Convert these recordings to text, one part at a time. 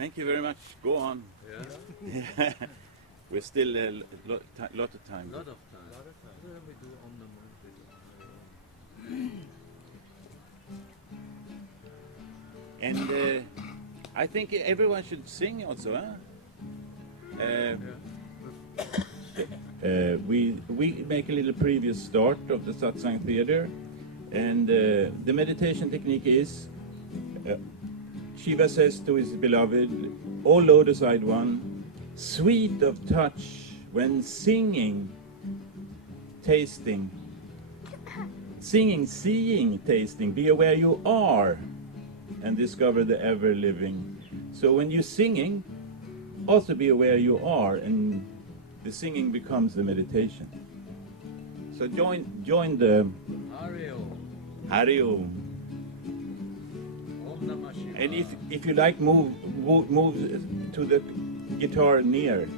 Thank you very much. Go on. Yeah. We're still a lot of time. Lot of time. We do Om Namo. And I think everyone should sing also, huh? We make a little previous start of the Satsang Theatre, and the meditation technique is Shiva says to his beloved, "O lotus-eyed one, sweet of touch when singing, tasting, singing, seeing, tasting, be aware you are, and discover the ever-living." So when you're singing, also be aware you are, and the singing becomes the meditation. So join the Hari Om. And if you like, move to the guitar near.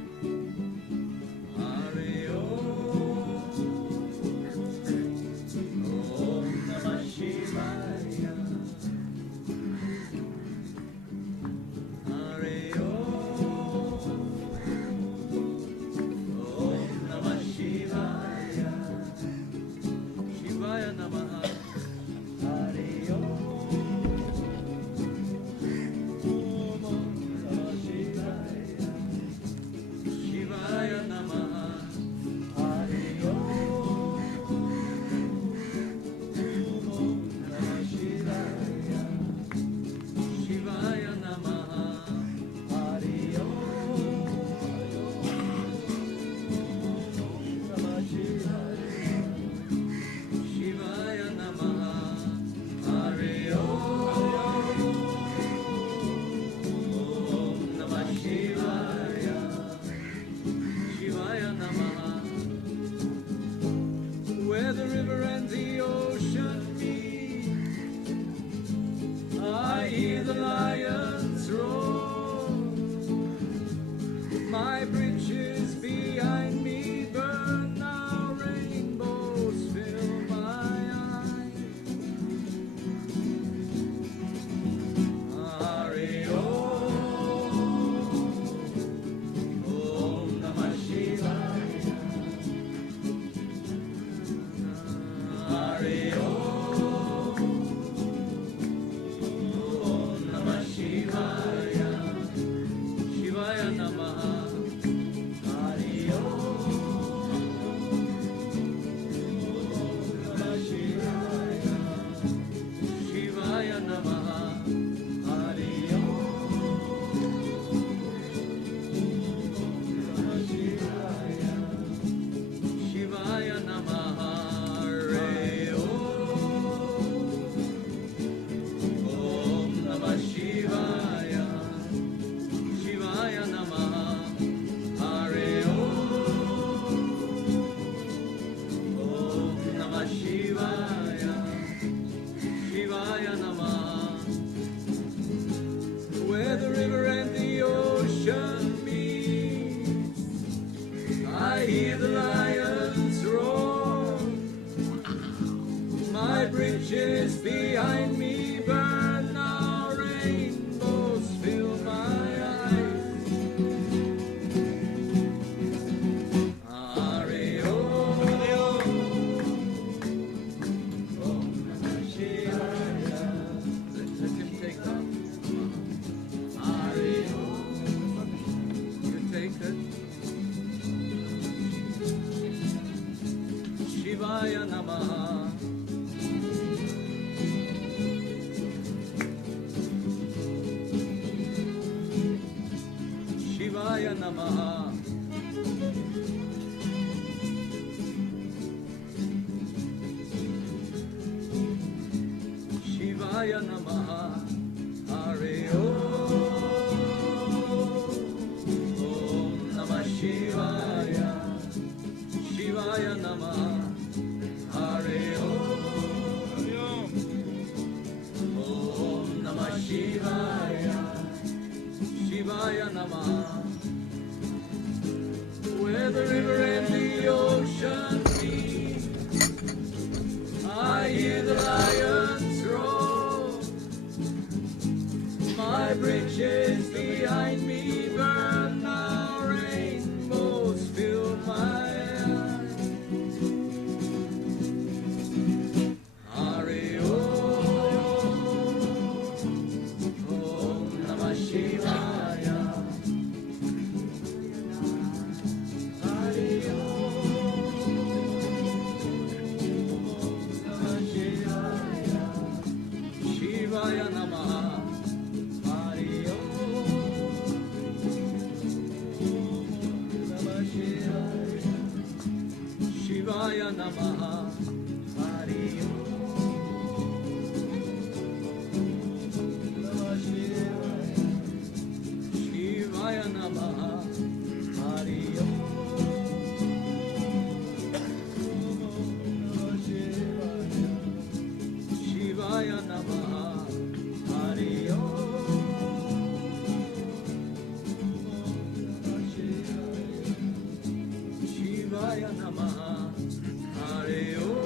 Bridges behind Namaha, Hari Om. Shivaya Namaha, Hari Om. Shivaya Namaha, Hari Om.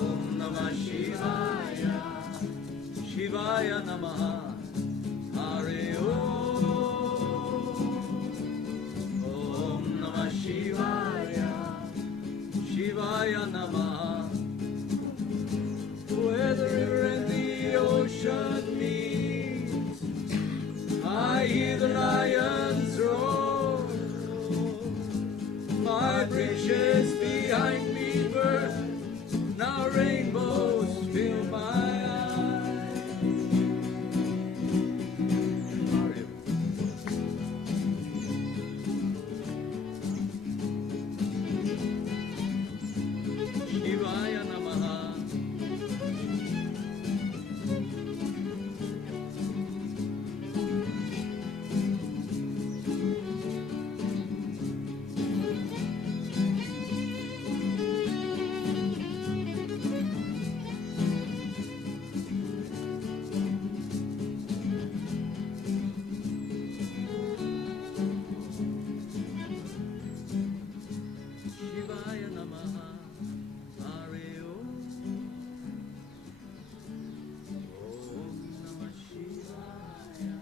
Om Namah Shivaya, Shivaya Namaha, Hari Om. Om Namah Shivaya, Shivaya Namaha. Where the river and the ocean meet, I hear the lions roar. My bridges behind me burn, now rainbows fill my eyes. Shivaya Namaha. Shivaya Namaha, Hari Om. Om Namah Shivaya,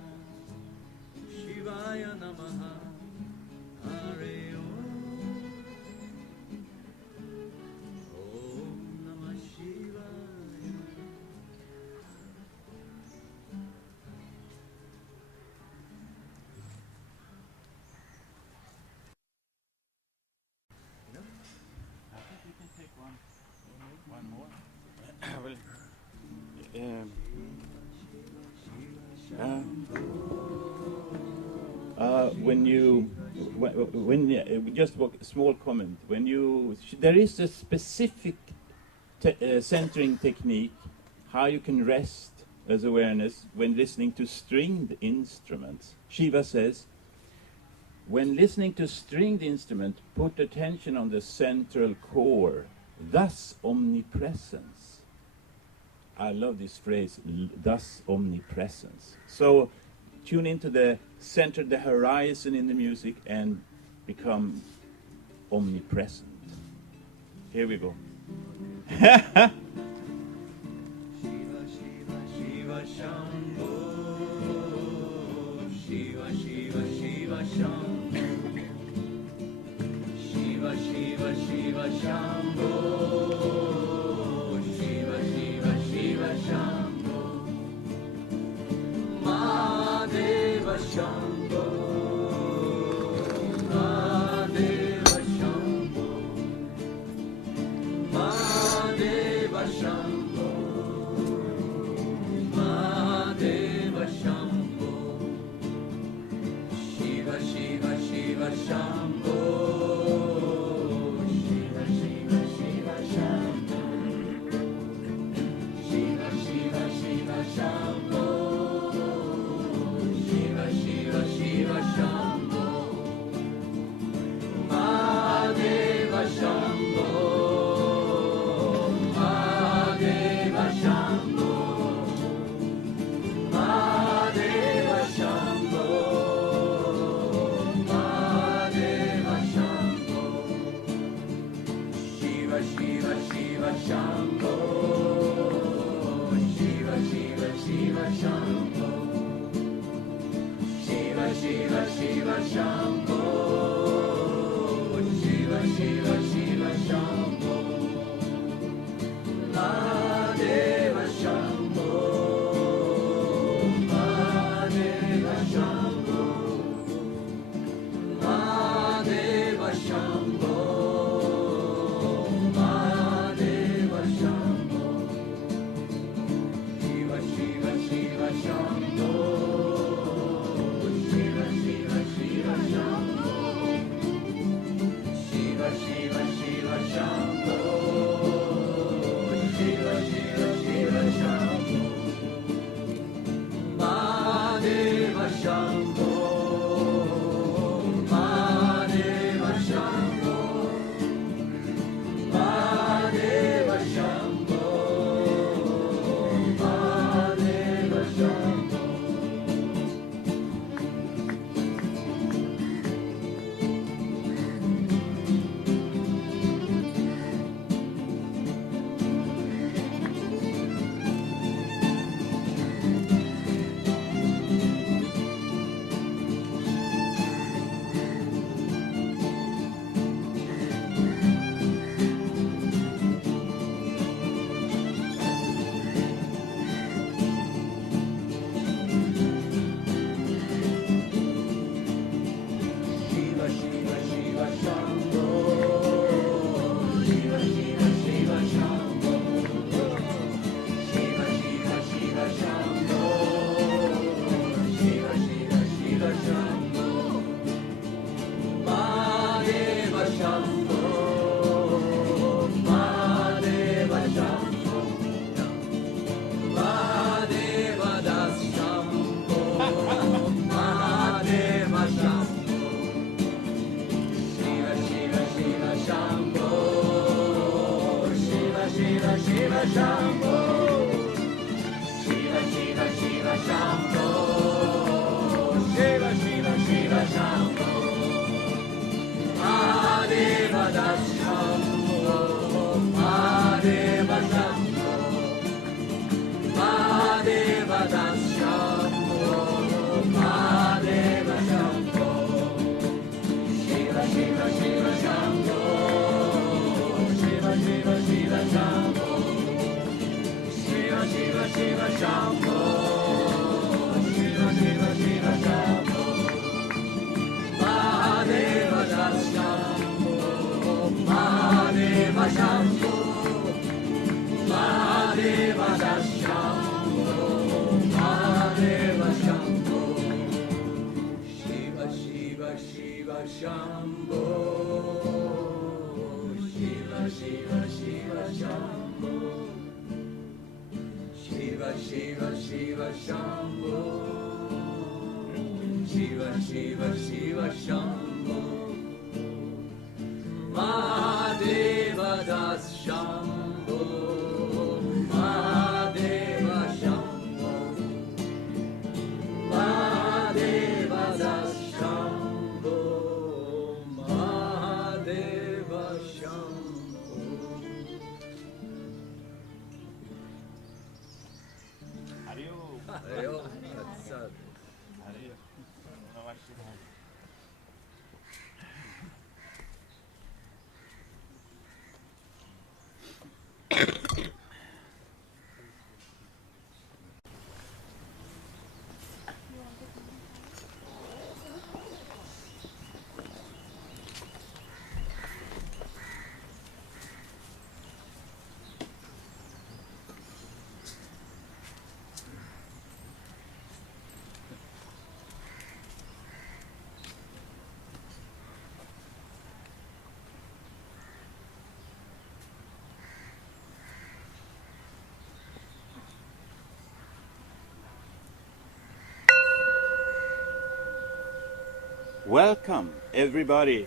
Shivaya Namaha, Hari Om. Om Namah Shivaya. I think we can take one more. Well, when you just a small comment, when you there is a specific centering technique how you can rest as awareness when listening to stringed instruments. Shiva says, when listening to stringed instrument, put attention on the central core, thus omnipresence. I love this phrase, thus omnipresence. So tune into the center, the horizon in the music, and become omnipresent. Here we go. Shiva, Shiva, Shiva, Shambho. Shiva, Shiva, Shiva, Shambho. Shiva, Shiva, Shiva, Shambho. Shiva, Shiva, Shiva, Shambho. Mahadeva Shambho. Mahadeva Shambho. Mahadeva Shambho. Mahadeva Shambho. Shiva, Shiva, Shiva, Shambho. Shiva, Shiva, Shiva, Shambho. Shiva, Shiva, Shiva, Shambho. Shiva, Shiva, Shiva, Shambho. Mahadeva Shambho. Mahadeva Shambho. Mahadeva Shambho. Mahadeva Shambho. Shiva, Shiva, Shiva, Shambho. Shiva, Shiva, Shiva, Shambho. Shiva, Shiva, Shiva, Shambho. Shiva, Shiva, Shiva, Shambho. Mahadeva Shambho. Mahadeva Shambho. Mahadeva Shambho. Mahadeva Shambho. Shiva, Shiva, Shiva, Shambho. Shiva, Shiva, Shiva, Shambho. Shiva, Shiva, Shambho, Mahadeva Shambho, Mahadeva Shambho, Mahadeva Shambho. Shiva, Shiva, Shiva, Shambho. Shiva, Shiva, Shiva, Shambho. Shiva, Shiva, Shiva, Shambho. Shiva, Shiva, Shiva, Shambho. Mahadeva Shambho. Mahadeva Shambho. Mahadeva Das Shambho. Mahadeva Shambho. Shiva, Shiva, Shiva, Shambho. Shiva, Shiva, Shiva, Shambho. Shiva, Shiva, Shiva, Shambho. Shiva, Shiva, Shiva, Shambho. Mahadeva Das Shambho. Mahadeva Shambho. Mahadeva Das Shambho. Mahadeva Shambho. Shiva, Shiva, Shiva, Shambho. Shiva, Shiva, Shiva, Shambho. Shiva, Shiva, Shiva, Shambho. Shiva, Shiva, Shiva, Shambho. Mahadeva Das Shambho. Mahadeva Shambho. Mahadeva Das Shambho. Mahadeva Shambho. Shiva, Shiva, Shiva, Shambho. Shiva, Shiva, Shiva, Shambho. Shiva, Shiva, Shiva, Shambho. Shiva, Shiva, Shiva, Shambho. Mahadeva Das Shambho. Mahadeva Shambho. Mahadeva Das Shambho. Mahadeva Shambho. Hariyo, Satsang. Welcome everybody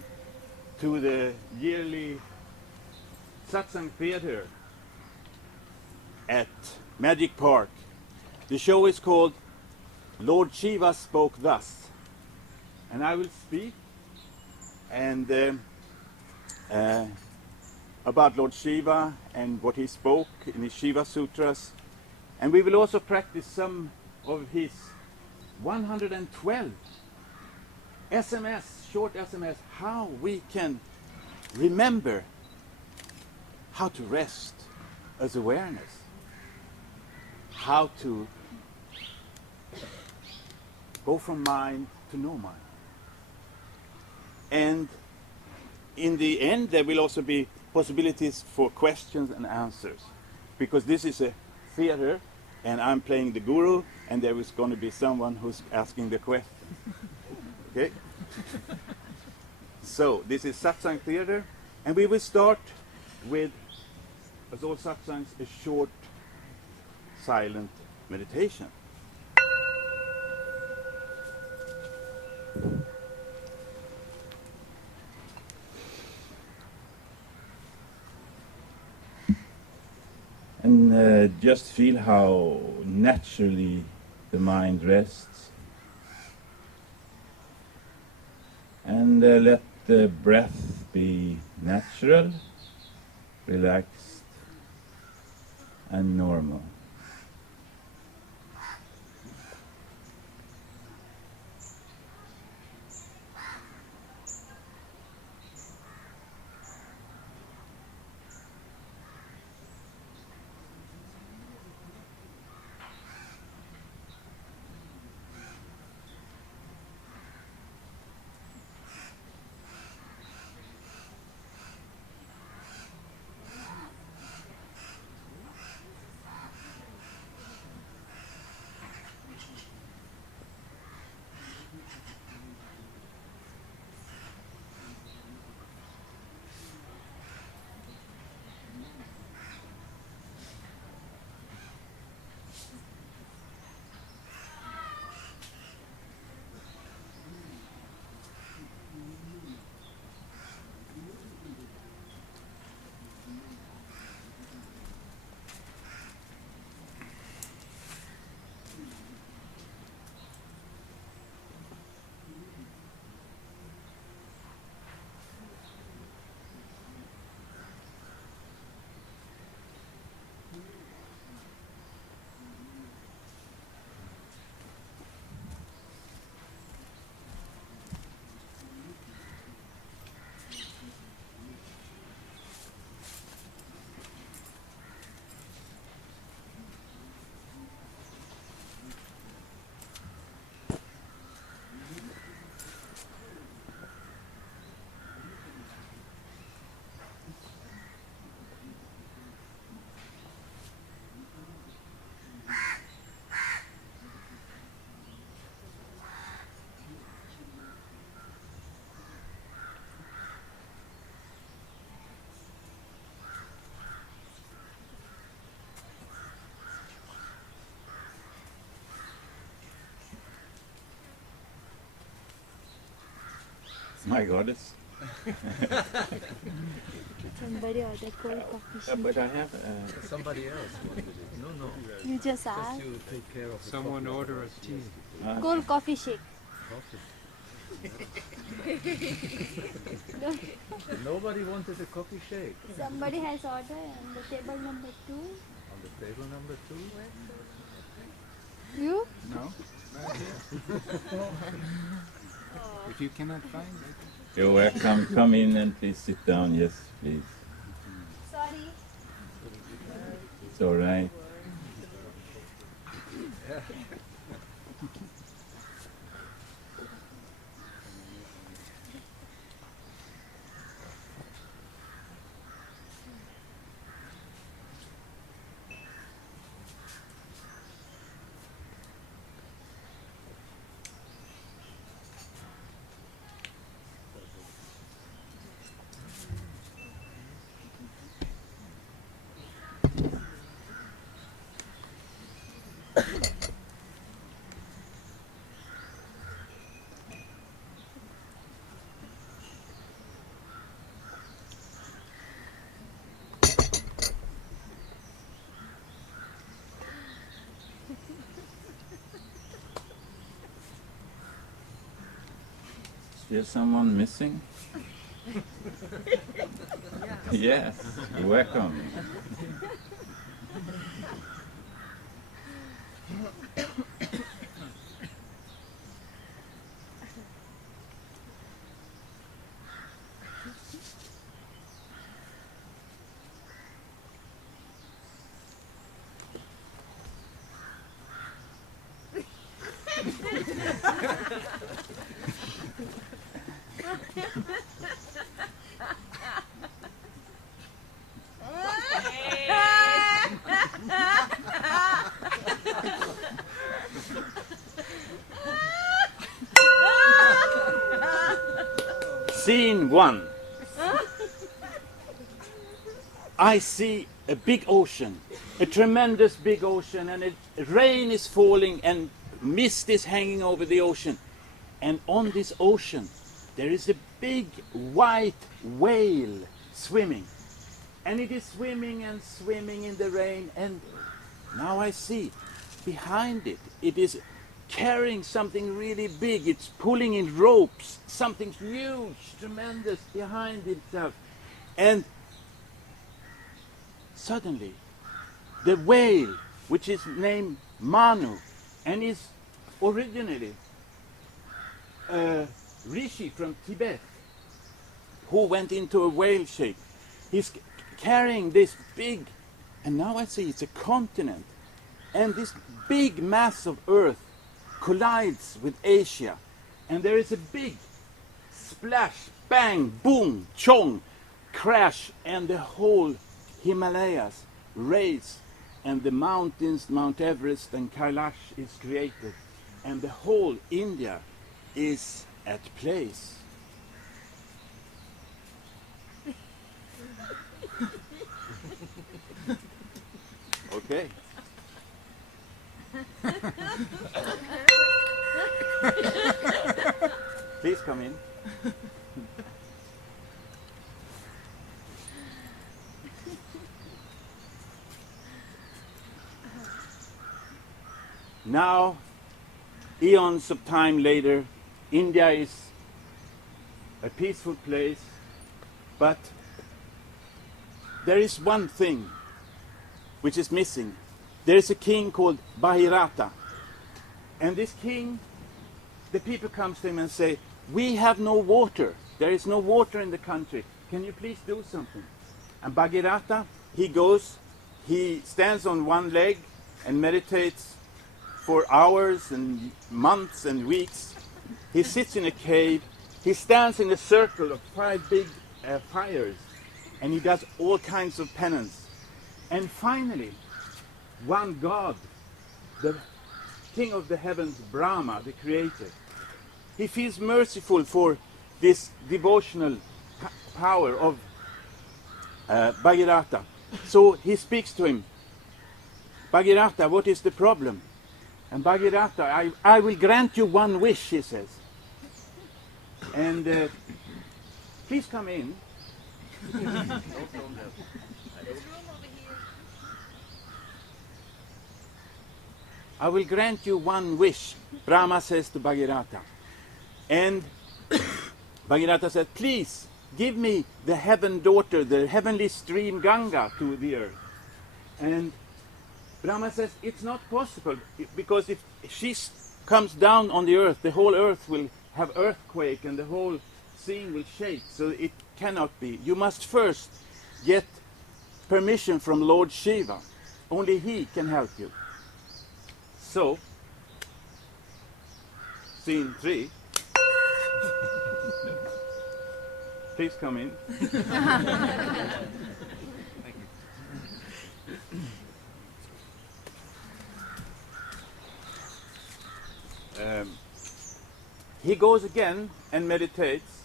to the yearly Satsang Theatre at Magic Park. The show is called Lord Shiva Spoke Thus, and I will speak and about Lord Shiva and what he spoke in his Shiva Sutras, and we will also practice some of his 112 SMS, short SMS, how we can remember how to rest as awareness, how to go from mind to no mind. And in the end, there will also be possibilities for questions and answers, because this is a theater and I'm playing the guru, and there is going to be someone who's asking the question. Okay? So this is Satsang Theatre, and we will start with, as all satsangs, a short silent meditation. And just feel how naturally the mind rests. And let the breath be natural, relaxed, and normal. My goddess. Somebody ordered cold coffee. But I have. Somebody else wanted it. No, no. You just asked. You take care of the Someone coffee. order a tea. Cold coffee shake. Coffee. Nobody wanted a coffee shake. Somebody has ordered on the table number 2. On the table number 2? You? No? Not here. If you cannot find it. You're welcome. Come in and please sit down. Yes, please. Sorry. It's all right. Is there someone missing? Yes, you're welcome. Scene 1. I see a big ocean, a tremendous big ocean, and rain is falling and mist is hanging over the ocean. And on this ocean there is a big white whale swimming. And it is swimming and swimming in the rain, and now I see behind it, it is carrying something really big. It's pulling in ropes, something huge, tremendous behind itself. And suddenly, the whale, which is named Manu, and is originally a rishi from Tibet, who went into a whale shape. He's carrying this big, and now I see it's a continent, and this big mass of earth collides with Asia, and there is a big splash, bang, boom, chong, crash, and the whole Himalayas raise, and the mountains, Mount Everest and Kailash is created, and the whole India is at place. Okay. Please come in. Now, eons of time later, India is a peaceful place, but there is one thing which is missing. There is a king called Bhairava. And this king, the people come to him and say, we have no water. There is no water in the country. Can you please do something? And Bhairava, he goes, he stands on one leg and meditates for hours and months and weeks. He sits in a cave. He stands in a circle of 5 big fires. And he does all kinds of penance. And finally, one God, the King of the heavens, Brahma, the creator, he feels merciful for this devotional power of Bhairava. So he speaks to him. Bhairava, what is the problem? And Bhairava, I will grant you one wish, he says. And please come in. I will grant you one wish, Brahma says to Bhairava. And Bhairava said, please give me the heaven daughter, the heavenly stream Ganga to the earth. And Brahma says, it's not possible, because if she comes down on the earth, the whole earth will have earthquake and the whole scene will shake, so it cannot be. You must first get permission from Lord Shiva. Only he can help you. So, scene 3. Please come in. He goes again and meditates,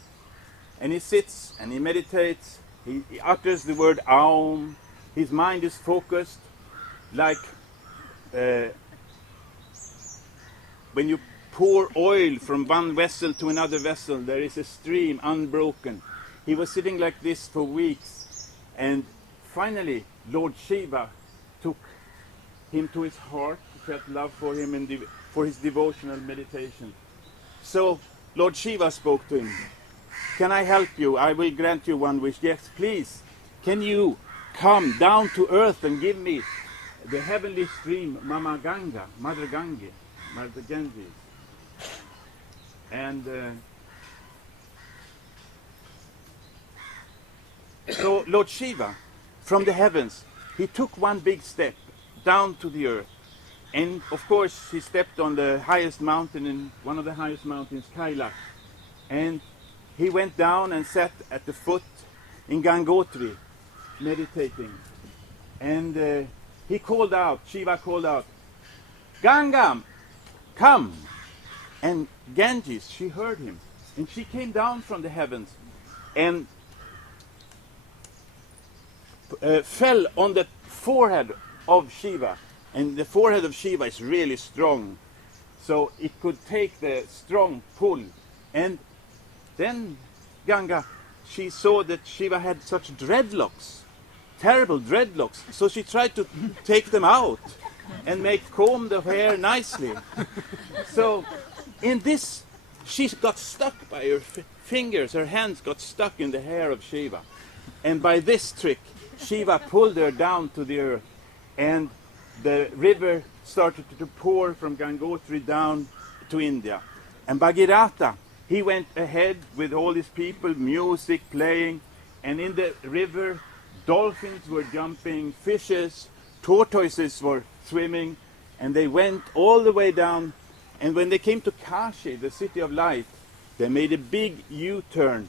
and he sits and he meditates. He utters the word Aum. His mind is focused, like when you pour oil from one vessel to another vessel, there is a stream unbroken. He was sitting like this for weeks, and finally Lord Shiva took him to his heart. He felt love for him and for his devotional meditation. So Lord Shiva spoke to him. Can I help you? I will grant you one wish. Yes, please. Can you come down to earth and give me the heavenly stream Mama Ganga, Mother Gange, Mother Ganges? And so Lord Shiva, from the heavens, he took one big step down to the earth. And of course, he stepped on the highest mountain, in one of the highest mountains, Kailash. And he went down and sat at the foot in Gangotri, meditating. And he called out, Shiva called out, Ganga, come! And Ganges, she heard him. And she came down from the heavens and fell on the forehead of Shiva. And the forehead of Shiva is really strong. So it could take the strong pull. And then Ganga, she saw that Shiva had such dreadlocks. terrible dreadlocks, so she tried to take them out and comb the hair nicely. So in this, she got stuck by her fingers, her hands got stuck in the hair of Shiva. And by this trick, Shiva pulled her down to the earth, and the river started to pour from Gangotri down to India. And Bhairava, he went ahead with all his people, music playing, and in the river, dolphins were jumping, fishes, tortoises were swimming, and they went all the way down. And when they came to Kashi, the city of light, they made a big U-turn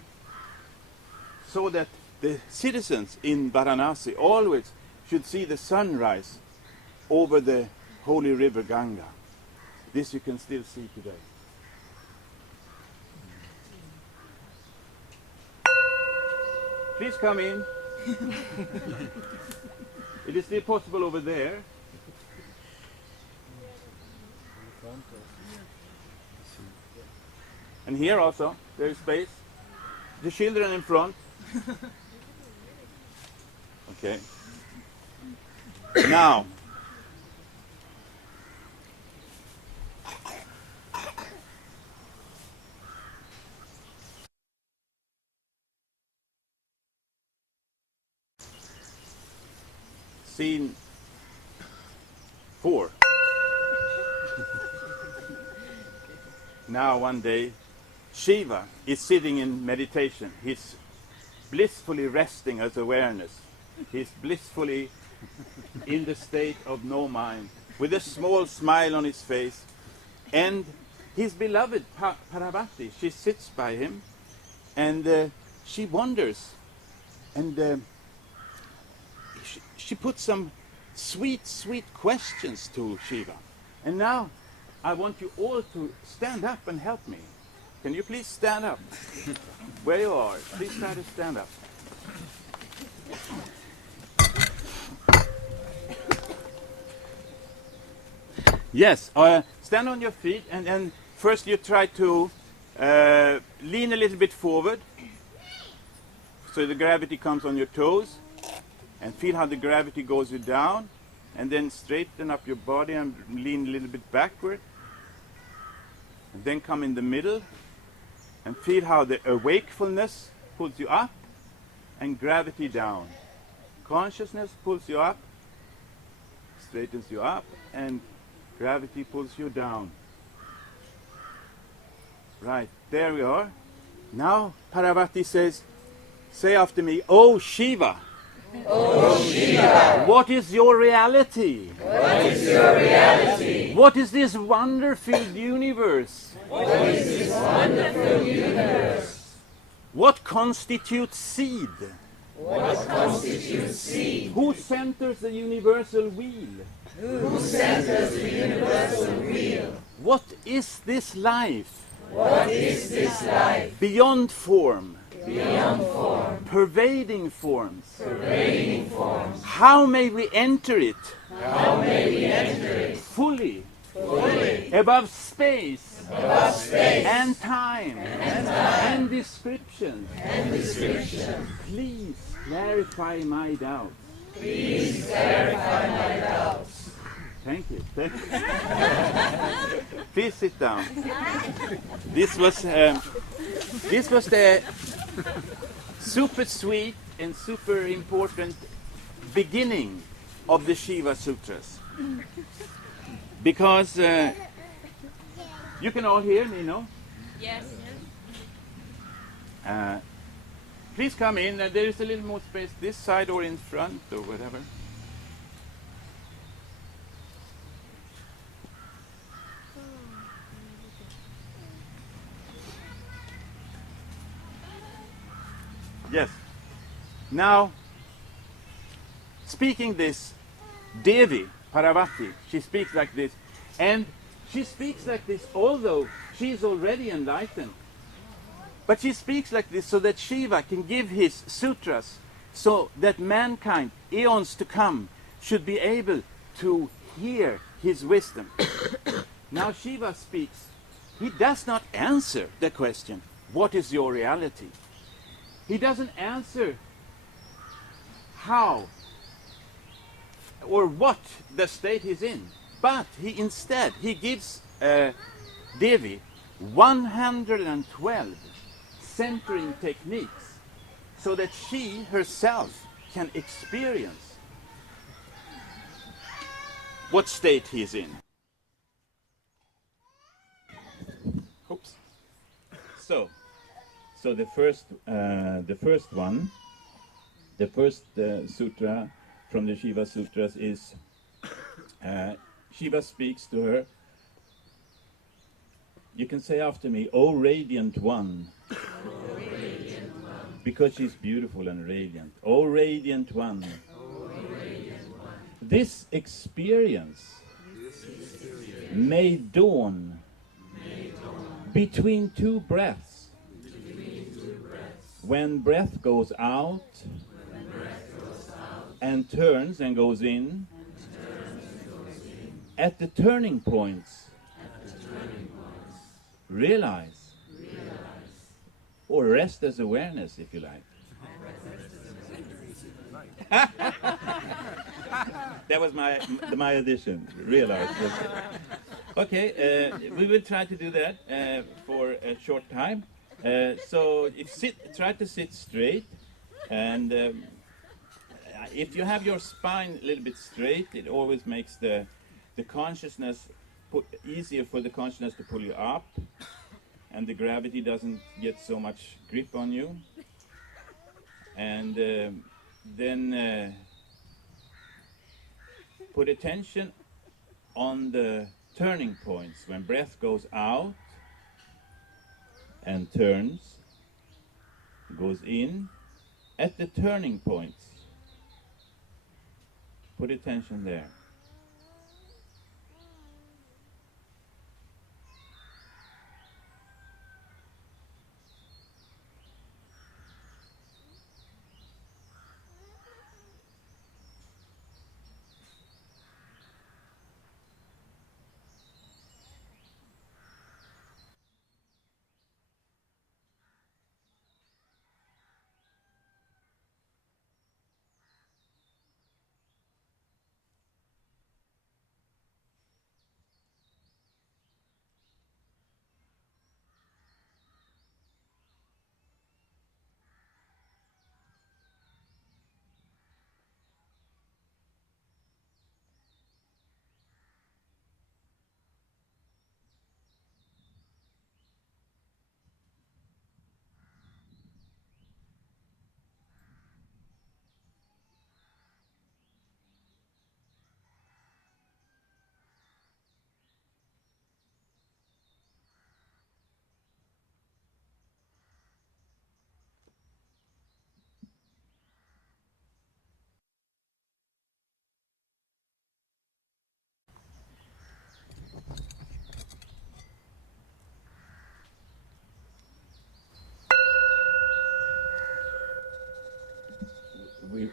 so that the citizens in Varanasi always should see the sunrise over the holy river Ganga. This you can still see today. Please come in. It is still possible over there. And here also, there is space. The children in front. Okay. Now, scene 4. Now one day, Shiva is sitting in meditation. He's blissfully resting as awareness. He's blissfully in the state of no mind, with a small smile on his face. And his beloved Parvati, she sits by him, and she wonders. And she puts some sweet, sweet questions to Shiva. And now I want you all to stand up and help me. Can you please stand up? Where you are, please try to stand up. Yes, stand on your feet, and first you try to lean a little bit forward so the gravity comes on your toes, and feel how the gravity goes you down, and then straighten up your body and lean a little bit backward, and then come in the middle and feel how the awakefulness pulls you up and gravity down. Consciousness pulls you up, straightens you up, and gravity pulls you down. Right, there we are. Now Parvati says, say after me, "Oh Shiva." Oh Shiva, What is your reality? what is your reality? What is this wonder-filled universe? What is this wonderful universe? What constitutes seed? What constitutes seed? Who centers the universal wheel? Who centers the universal wheel? What is this life? What is this life? Beyond form, Beyond form, pervading forms. pervading forms. How may we enter it? How may we enter it? Fully, Fully, above space, above space and time, and description. and description. Please clarify my doubts. Please clarify my doubts. Thank you. Thank you. Please sit down. This was the super sweet and super important beginning of the Shiva Sutras. Because you can all hear me, no? Yes. Please come in. There is a little more space this side or in front or whatever. Yes. Now, speaking this, Devi, Parvati, she speaks like this. And she speaks like this although she is already enlightened. But she speaks like this so that Shiva can give his sutras, so that mankind, eons to come, should be able to hear his wisdom. Now Shiva speaks. He does not answer the question, what is your reality? He doesn't answer how or what the state he's in. But he gives Devi 112 centering techniques so that she herself can experience what state he's in. Oops. So the first sutra from the Shiva Sutras is Shiva speaks to her. You can say after me, "O radiant one," because she's beautiful and radiant. "O radiant one, this experience may dawn between two breaths. When breath goes out and turns and goes in, at the turning points, realize, or rest as awareness, if you like." That was my addition. Realize. Okay, we will try to do that for a short time. So try to sit straight, and if you have your spine a little bit straight, it always makes the consciousness easier for the consciousness to pull you up, and the gravity doesn't get so much grip on you. And then put attention on the turning points when breath goes out and turns, goes in, at the turning points. Put attention there.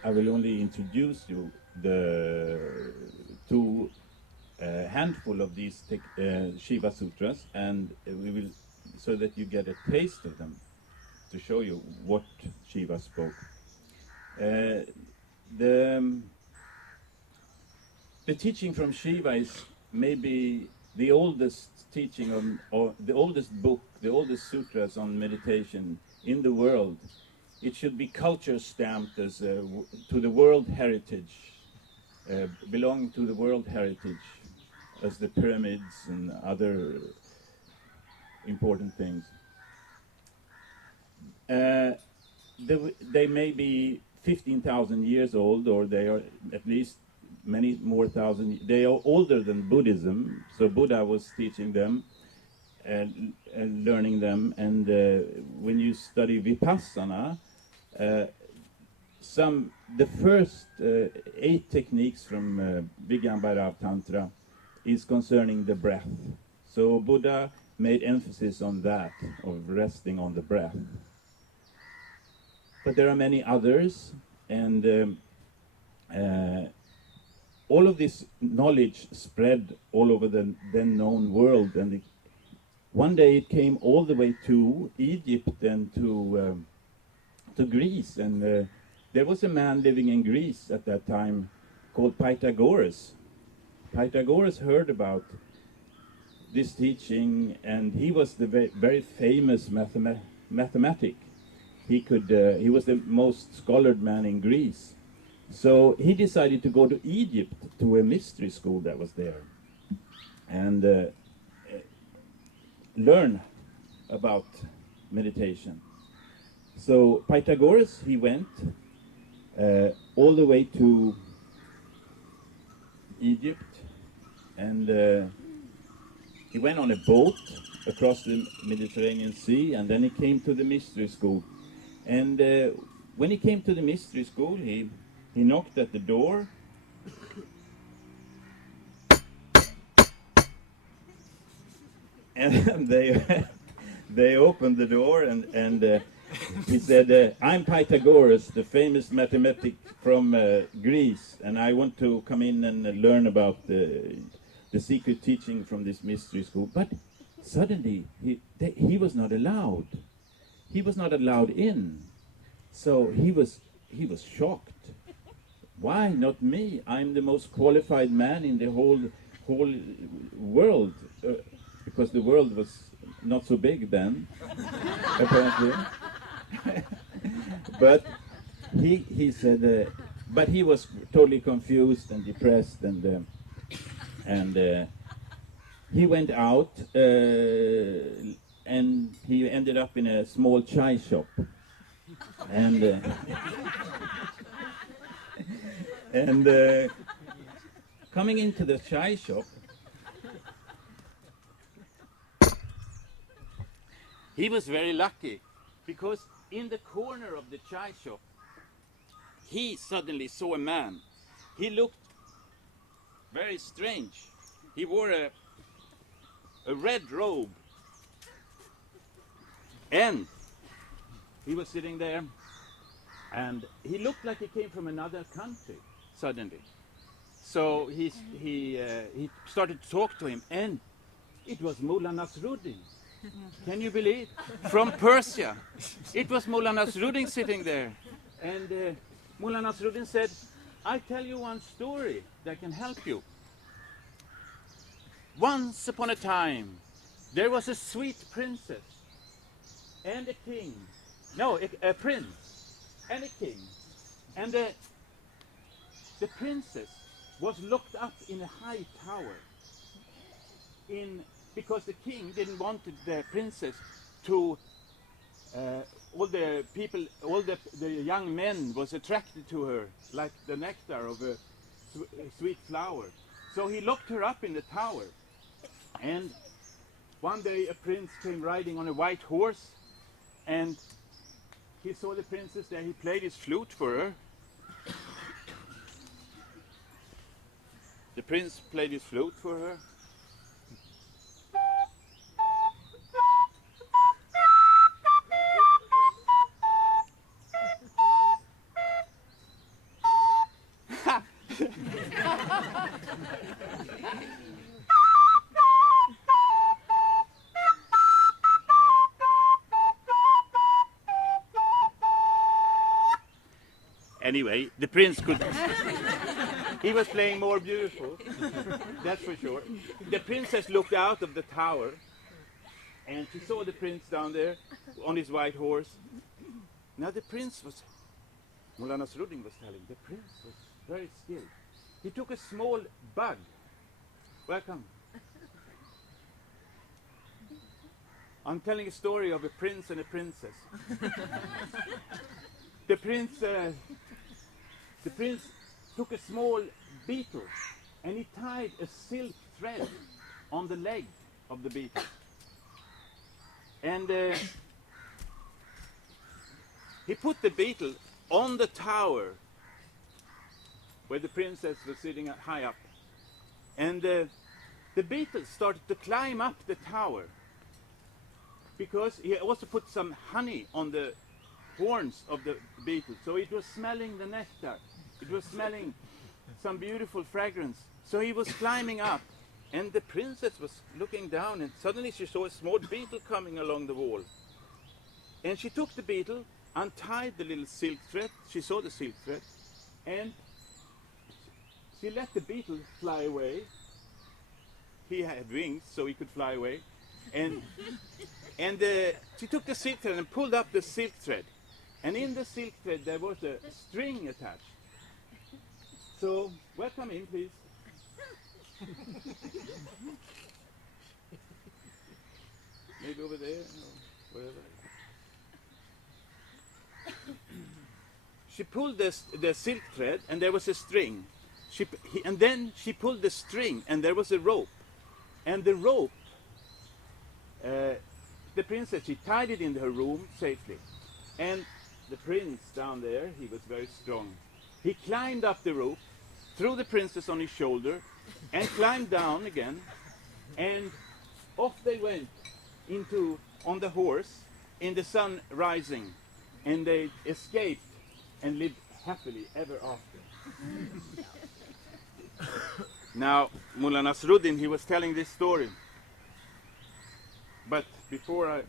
I will only introduce you the two handful of these Shiva Sutras, and we will, so that you get a taste of them, to show you what Shiva spoke. The teaching from Shiva is maybe the oldest teaching or the oldest book, the oldest sutras on meditation in the world. It should be culture stamped as to the world heritage, belonging to the world heritage, as the pyramids and other important things. They may be 15,000 years old, or they are at least many more thousand. They are older than Buddhism, so Buddha was teaching them and learning them. And when you study Vipassana, the first 8 techniques from Vighyan Bhairava Tantra is concerning the breath. So Buddha made emphasis on that, of resting on the breath. But there are many others, and all of this knowledge spread all over the then known world, and one day it came all the way to Egypt and to Greece, and there was a man living in Greece at that time called Pythagoras. Pythagoras heard about this teaching, and he was the very famous mathematic. He was the most scholared man in Greece. So he decided to go to Egypt to a mystery school that was there and learn about meditation. So Pythagoras, he went all the way to Egypt, and he went on a boat across the Mediterranean Sea, and then he came to the mystery school. And when he came to the mystery school, he knocked at the door. And they opened the door, and he said, "I'm Pythagoras, the famous mathematic from Greece, and I want to come in and learn about the secret teaching from this mystery school." But suddenly he was not allowed. He was not allowed in. So he was shocked. Why not me? I'm the most qualified man in the whole world, because the world was not so big then, apparently. But he said, but he was totally confused and depressed, and he went out, and he ended up in a small chai shop, and coming into the chai shop, he was very lucky, because in the corner of the chai shop, he suddenly saw a man. He looked very strange. He wore a red robe, and he was sitting there, and he looked like he came from another country suddenly. So he started to talk to him, and it was Mullah Nasruddin. Can you believe? From Persia. It was Mullah Nasruddin sitting there. And Mullah Nasruddin said, "I'll tell you one story that can help you. Once upon a time, there was a sweet princess and a king. No, a prince and a king. And the princess was locked up in a high tower because the king didn't want the princess to, all the people, all the young men was attracted to her like the nectar of a sweet flower. So he locked her up in the tower. And one day a prince came riding on a white horse, and he saw the princess there. He played his flute for her. The prince played his flute for her. Anyway, the prince could... He was playing more beautiful, that's for sure. The princess looked out of the tower, and she saw the prince down there on his white horse. Now the prince was... Mullah Nasruddin was telling, the prince was very skilled. He took a small bug. Welcome. I'm telling a story of a prince and a princess. The prince took a small beetle, and he tied a silk thread on the leg of the beetle. And he put the beetle on the tower where the princess was sitting high up. And the beetle started to climb up the tower, because he also put some honey on the horns of the beetle, so it was smelling the nectar. It was smelling some beautiful fragrance. So he was climbing up, and the princess was looking down, and suddenly she saw a small beetle coming along the wall. And she took the beetle untied the little silk thread. She saw the silk thread, and she let the beetle fly away. He had wings, so he could fly away. And she took the silk thread and pulled up the silk thread. And in the silk thread there was a string attached. So, welcome in, please. Maybe over there, or wherever. She pulled the silk thread, and there was a string. And then she pulled the string, and there was a rope. And the rope, the princess, she tied it in her room safely. And the prince down there, he was very strong. He climbed up the rope, threw the princess on his shoulder, and climbed down again. And off they went on the horse in the sun rising. And they escaped and lived happily ever after. Now, Mullah Nasruddin, he was telling this story. But before I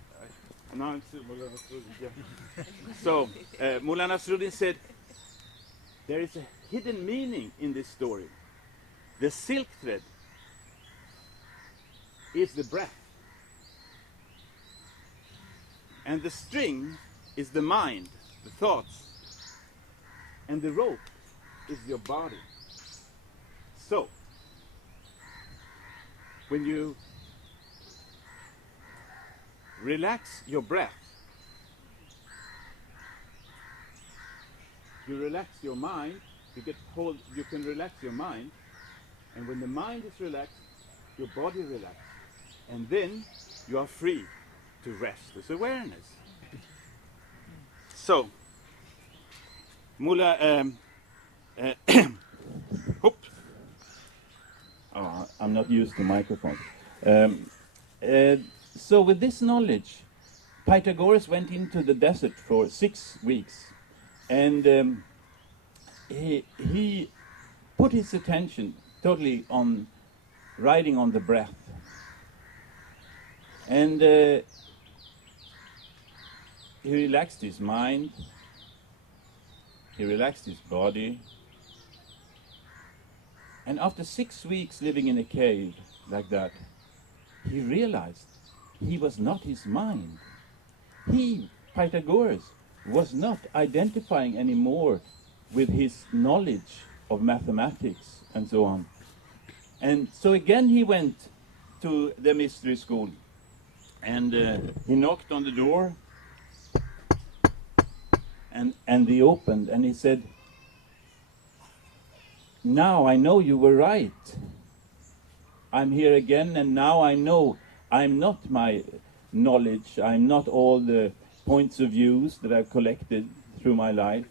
announce Mullah Nasruddin, yeah. So, Mullah Nasruddin said, there is a hidden meaning in this story. The silk thread is the breath. And the string is the mind, the thoughts. And the rope is your body. So, when you relax your breath, you relax your mind, you can relax your mind, and when the mind is relaxed, your body relaxes. And then you are free to rest as awareness. So, Mullah, I'm not used to microphones. So with this knowledge, Pythagoras went into the desert for 6 weeks, and he put his attention totally on riding on the breath. And he relaxed his mind, he relaxed his body. And after 6 weeks living in a cave like that, he realized he was not his mind. He, Pythagoras, was not identifying anymore with his knowledge of mathematics and so on. And so again he went to the mystery school, and he knocked on the door, and they opened, and he said, now I know you were right. I'm here again, and now I know I'm not my knowledge. I'm not all the points of views that I've collected through my life.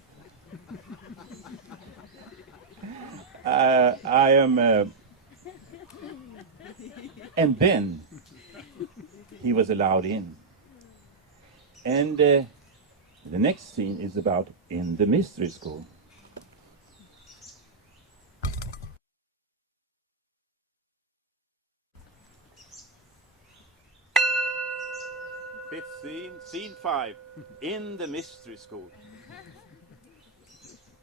I am... and then he was allowed in. And the next scene is about in the mystery school. Fifth scene, scene 5, in the mystery school.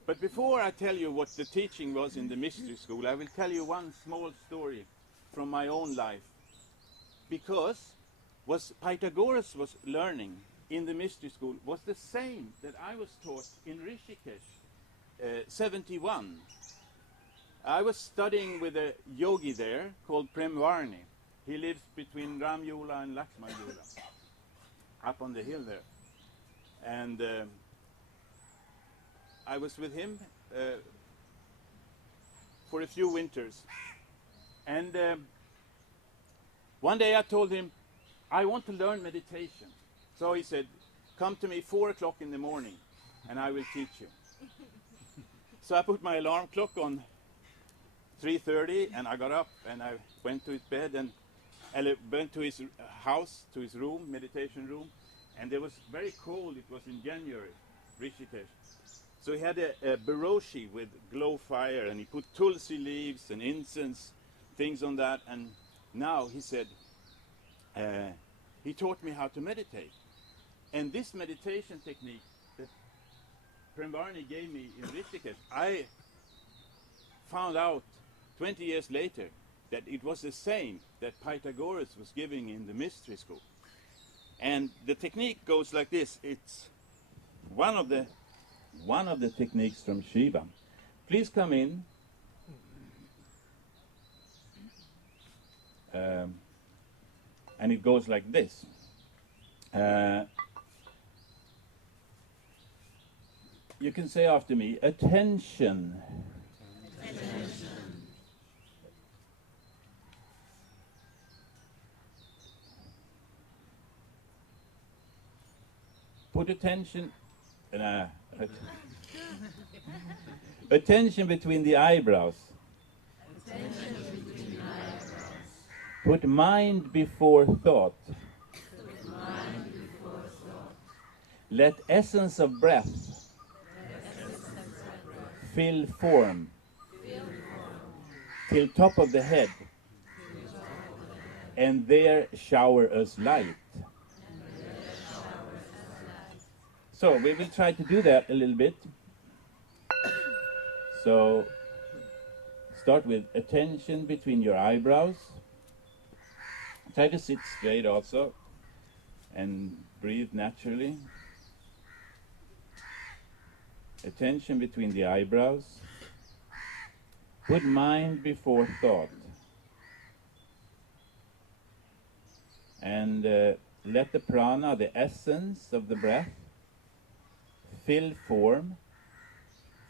But before I tell you what the teaching was in the mystery school, I will tell you one small story from my own life. Because what Pythagoras was learning in the mystery school was the same that I was taught in Rishikesh, 71. I was studying with a yogi there called Prem Varni. He lives between Ram Yola and Lakshman Yola, up on the hill there. And I was with him for a few winters. And one day I told him, I want to learn meditation. So he said, come to me 4 o'clock in the morning and I will teach you. So I put my alarm clock on 3:30 and I got up and I went to his bed and went to his house, to his room, meditation room. And it was very cold. It was in January, Rishikesh. So he had a baroshi with glow fire, and he put tulsi leaves and incense, things on that. And now he said, he taught me how to meditate. And this meditation technique that Prembarni gave me in Rishikesh, I found out 20 years later that it was the same that Pythagoras was giving in the mystery school. And the technique goes like this. It's one of the techniques from SHIVA. Please come in. And it goes like this. You can say after me, attention. Put attention, attention between the eyebrows. Put mind before thought. Let essence of breath fill form till top of the head, and there shower us light. So we will try to do that a little bit. So start with attention between your eyebrows. Try to sit straight also and breathe naturally. Attention between the eyebrows. Put mind before thought. And let the prana, the essence of the breath, fill form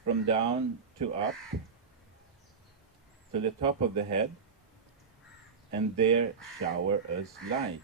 from down to up to the top of the head, and there shower us light.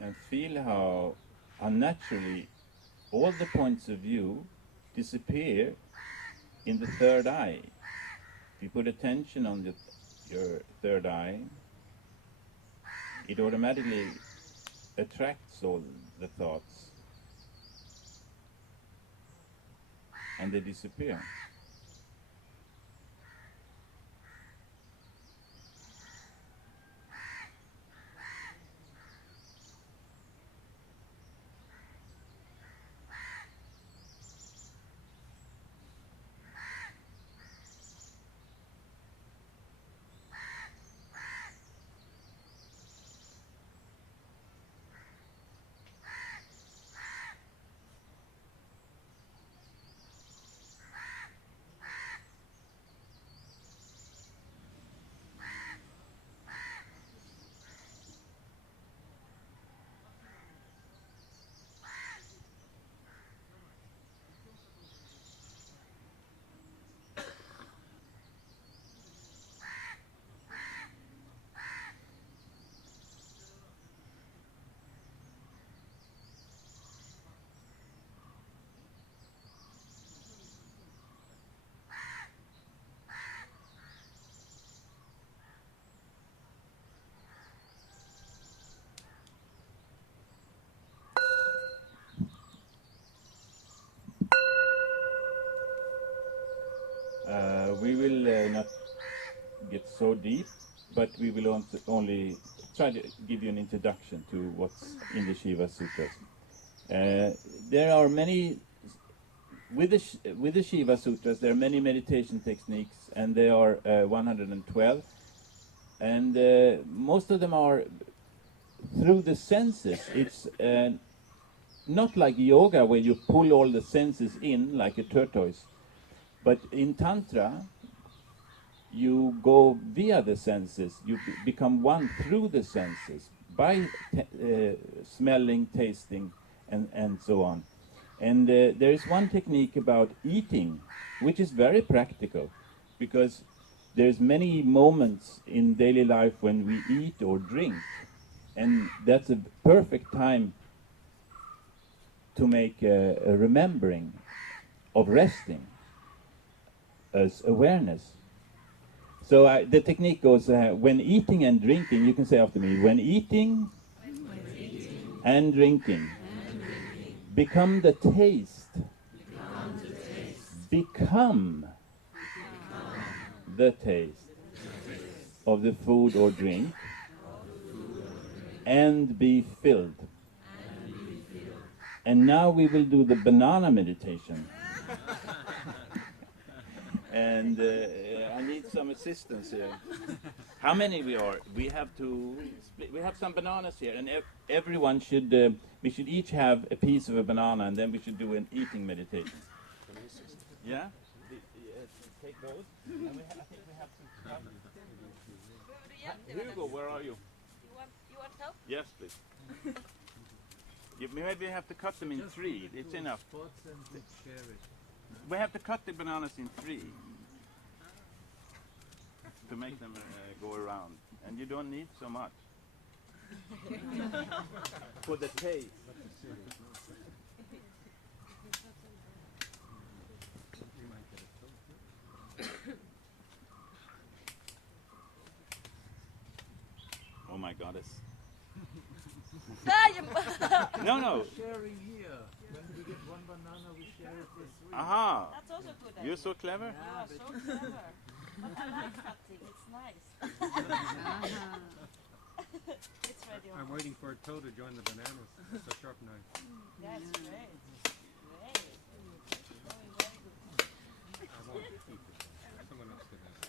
And feel how unnaturally all the points of view disappear in the third eye. If you put attention on your third eye, it automatically attracts all the thoughts, and they disappear. We will not get so deep, but we will only try to give you an introduction to what's in the SHIVA Sutras. There are many, with the SHIVA Sutras, there are many meditation techniques, and there are 112, and most of them are through the senses. It's not like yoga where you pull all the senses in like a tortoise. But in Tantra, you go via the senses. You become one through the senses. by smelling, tasting, and so on. And there is one technique about eating, which is very practical, because there's many moments in daily life when we eat or drink, and that's a perfect time to make a remembering of resting as awareness. So the technique goes, when eating and drinking, you can say after me, when eating and drinking, become the taste, become the taste of the food or drink, and be filled. And now we will do the banana meditation. And I need some assistance here. How many we are? We have to split. We have some bananas here, and everyone should. We should each have a piece of a banana, and then we should do an eating meditation. Yeah. Take those. And I think we have some. Hugo, where are you? You want help? Yes, please. Maybe we have to cut them in three. It's enough. Spots and we share it. We have to cut the bananas in three to make them go around, and you don't need so much for the taste. Oh my goddess! No. Sharing here. When we get one banana, we share it with three. Aha! That's also a good idea. You're so clever. You are so clever. But I like cutting, it's nice. It's ready. I'm waiting for a toe to join the bananas. It's a sharp knife. That's great. Great. Very, very good. I won't eat it. Someone else could have it.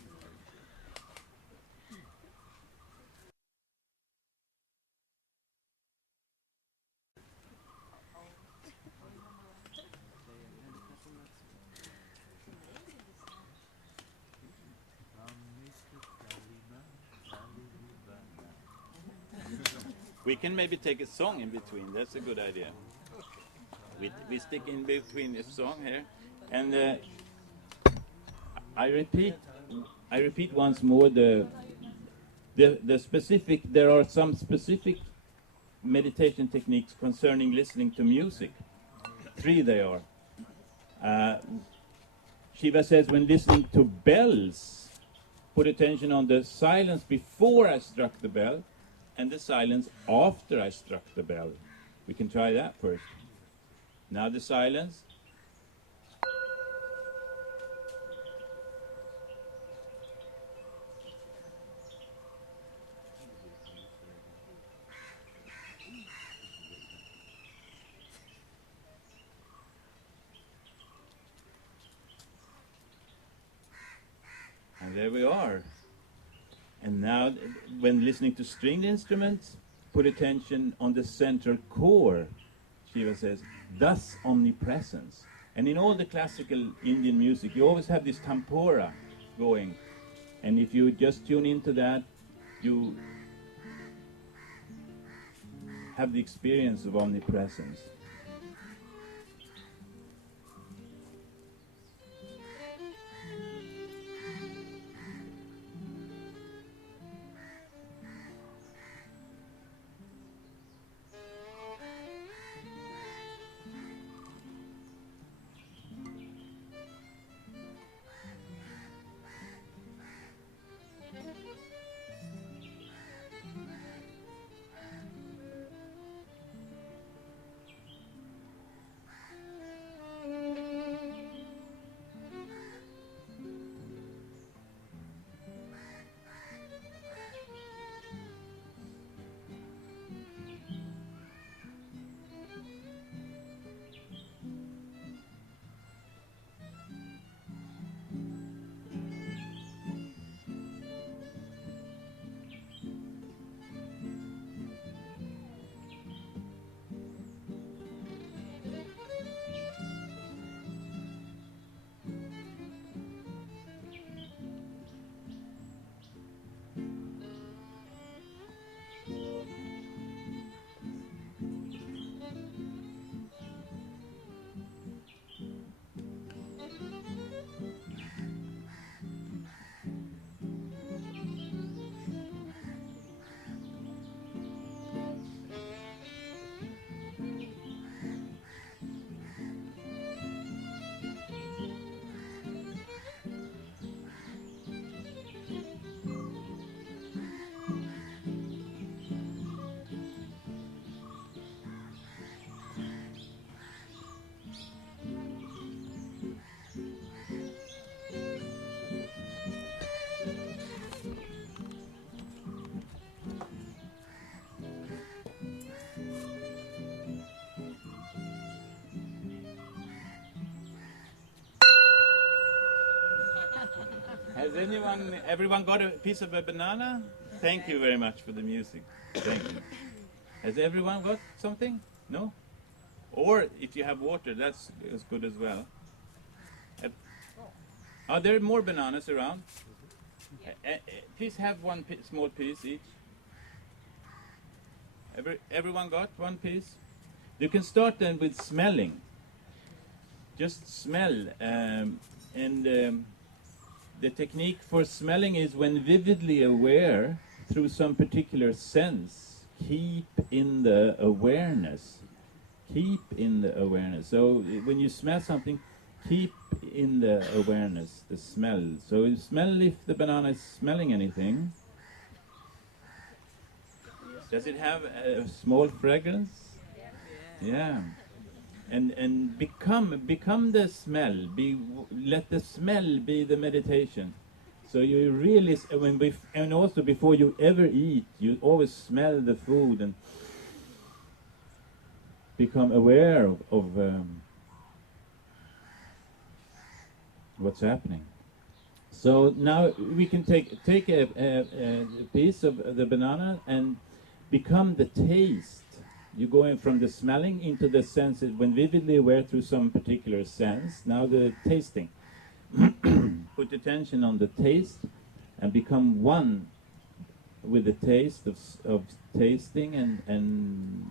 We can maybe take a song in between. That's a good idea. We stick in between a song here, and I repeat once more the specific. There are some specific meditation techniques concerning listening to music. 3 they are. Shiva says when listening to bells, put attention on the silence before I struck the bell, and the silence after I struck the bell. We can try that first. Now the silence. And there we are. And now, when listening to stringed instruments, put attention on the central core. Shiva says, thus omnipresence. And in all the classical Indian music, you always have this tampura going. And if you just tune into that, you have the experience of omnipresence. Everyone got a piece of a banana? Thank you very much for the music. Thank you. Has everyone got something? No? Or if you have water, that's as good as well. Are there more bananas around? Please have one small piece each. Everyone got one piece? You can start then with smelling. Just smell. The technique for smelling is when vividly aware through some particular sense, keep in the awareness. Keep in the awareness. So when you smell something, keep in the awareness, the smell. So you smell if the banana is smelling anything. Does it have a small fragrance? Yeah. And become the smell. Let the smell be the meditation. So you really, and also before you ever eat, you always smell the food and become aware of what's happening. So now we can take a piece of the banana and become the taste. You go in from the smelling into the senses, when vividly aware through some particular sense. Now the tasting. Put attention on the taste and become one with the taste of tasting and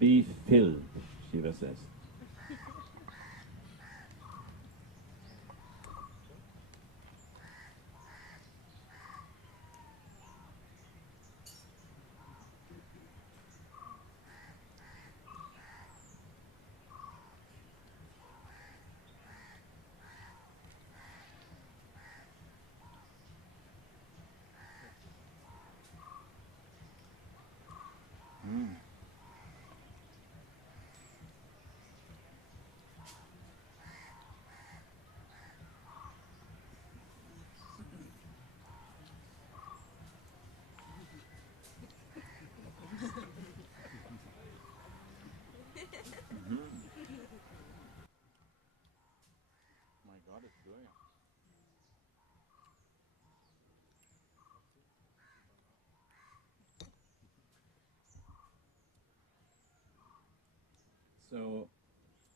be filled, Shiva says. My God, it's good. So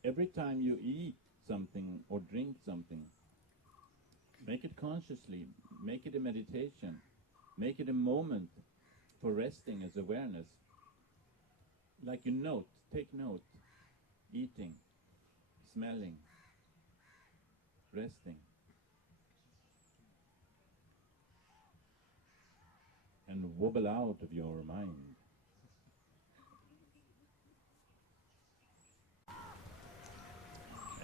every time you eat something or drink something, make it consciously, make it a meditation, make it a moment for resting as awareness. Like you note, take note, eating, smelling, resting. And wobble out of your mind.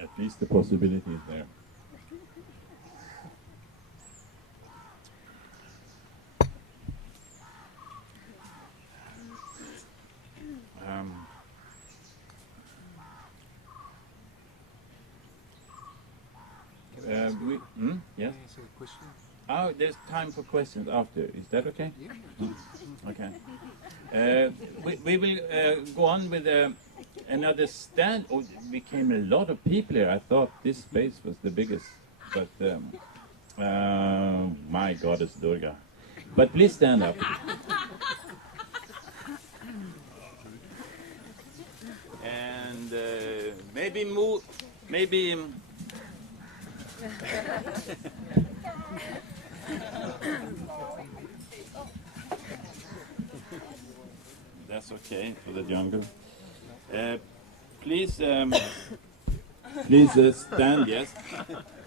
At least the possibility is there. Yes? Can I ask a question? Oh, there's time for questions after. Is that okay? Yeah. Okay. We will go on with another stand. Oh, we came a lot of people here. I thought this space was the biggest, but my goddess Durga. But please stand up. And maybe move. Maybe. That's okay for the jungle. Please, please stand, yes,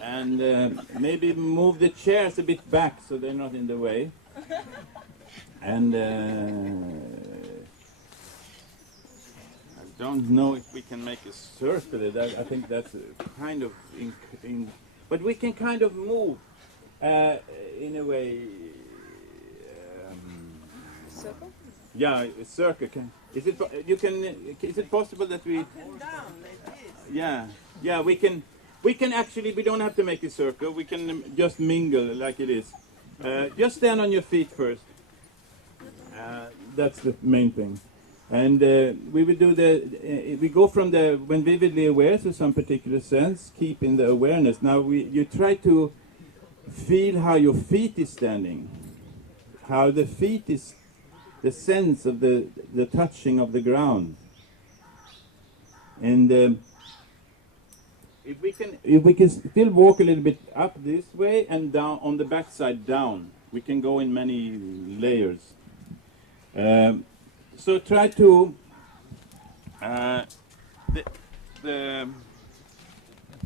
and maybe move the chairs a bit back so they're not in the way. And I don't know if we can make a circle. I think that's kind of but we can kind of move in a way. Circle? Yeah, a circle. Is it possible that we? Up and down like this. Yeah. We can actually. We don't have to make a circle. We can just mingle like it is. Just stand on your feet first. That's the main thing. And we will do we go from when vividly aware to some particular sense, keep in the awareness. Now you try to feel how your feet is standing, how the feet is, the sense of the touching of the ground. And if we can still walk a little bit up this way and down on the back side down, we can go in many layers. So try to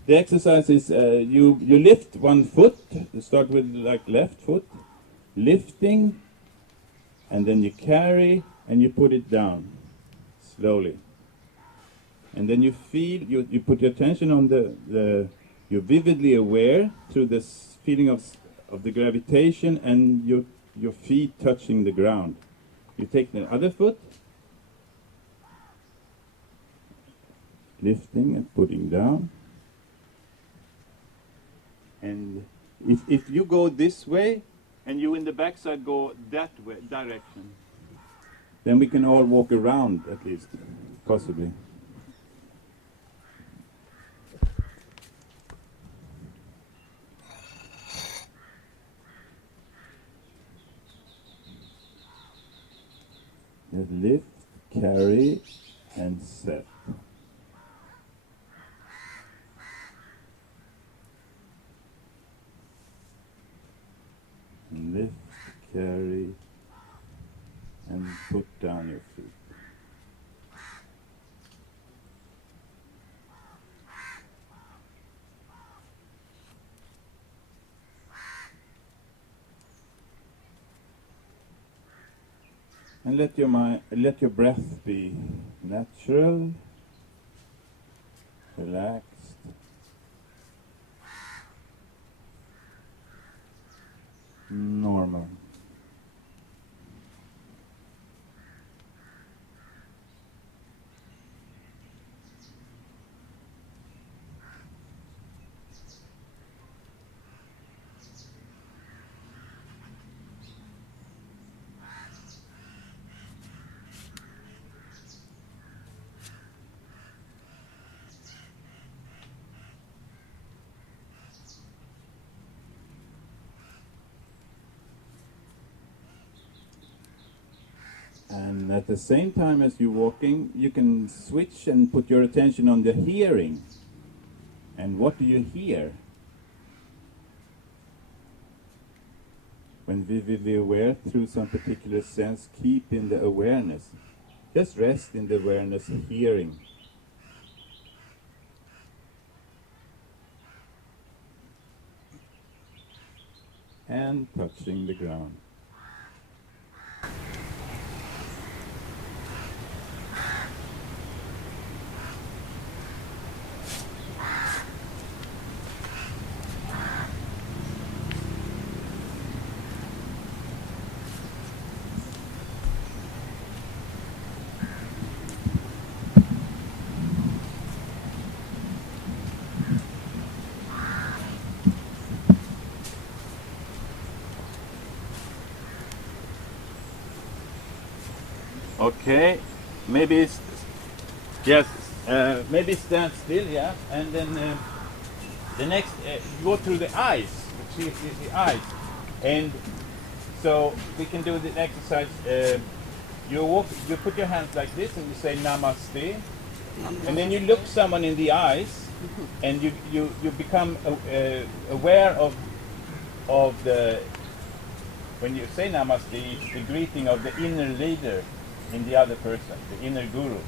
the exercise is you lift one foot. You start with like left foot, lifting, and then you carry and you put it down slowly. And then you feel, you put your attention on you're vividly aware through this feeling of the gravitation and your feet touching the ground. You take the other foot, lifting and putting down. And if you go this way and you in the backside go that way, direction, then we can all walk around at least, possibly. Just lift, carry, and set. Lift, carry, and put down your feet. And let your breath be natural, relaxed. Normal. And at the same time as you're walking, you can switch and put your attention on the hearing. And what do you hear? When vividly aware through some particular sense, keep in the awareness. Just rest in the awareness of hearing. And touching the ground. Okay, maybe maybe stand still, yeah, and then the next go through the eyes, which is the eyes, and so we can do the exercise. You put your hands like this, and you say Namaste, and then you look someone in the eyes, and you become aware of the when you say Namaste, it's the greeting of the inner leader in the other person, the inner guru,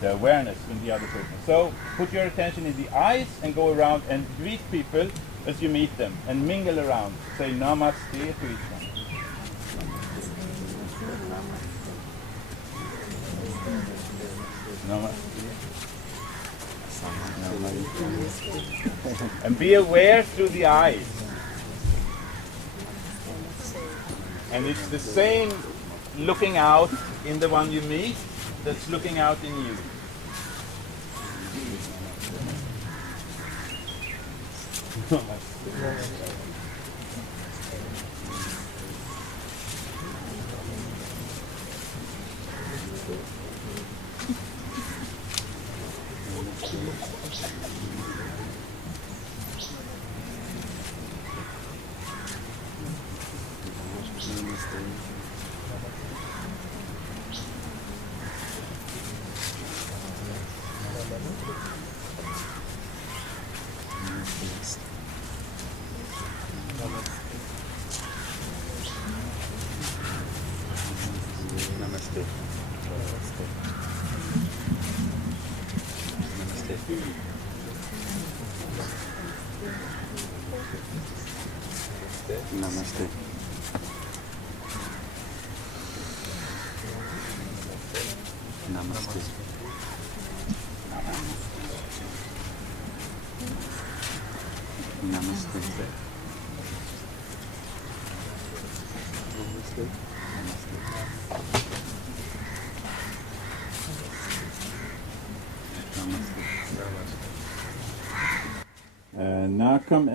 the awareness in the other person. So put your attention in the eyes and go around and greet people as you meet them and mingle around. Say Namaste to each one. Namaste. And be aware through the eyes. And it's the same looking out in the one you meet that's looking out in you. Namaste. Namaste. Namaste. Namaste. Now come,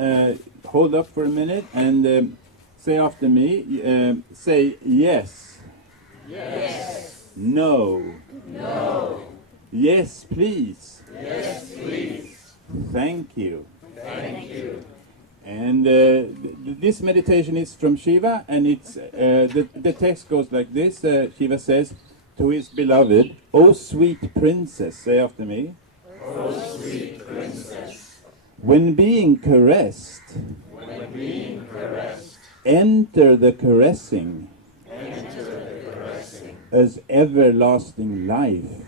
hold up for a minute and say after me. Say yes. Yes. No. No. Yes, please. Yes, please. Thank you. Thank you. And this meditation is from Shiva, and it's the text goes like this. Shiva says to his beloved, "O sweet princess," say after me. O sweet princess. When being caressed, When being caressed, enter the caressing enter the caressing as everlasting life.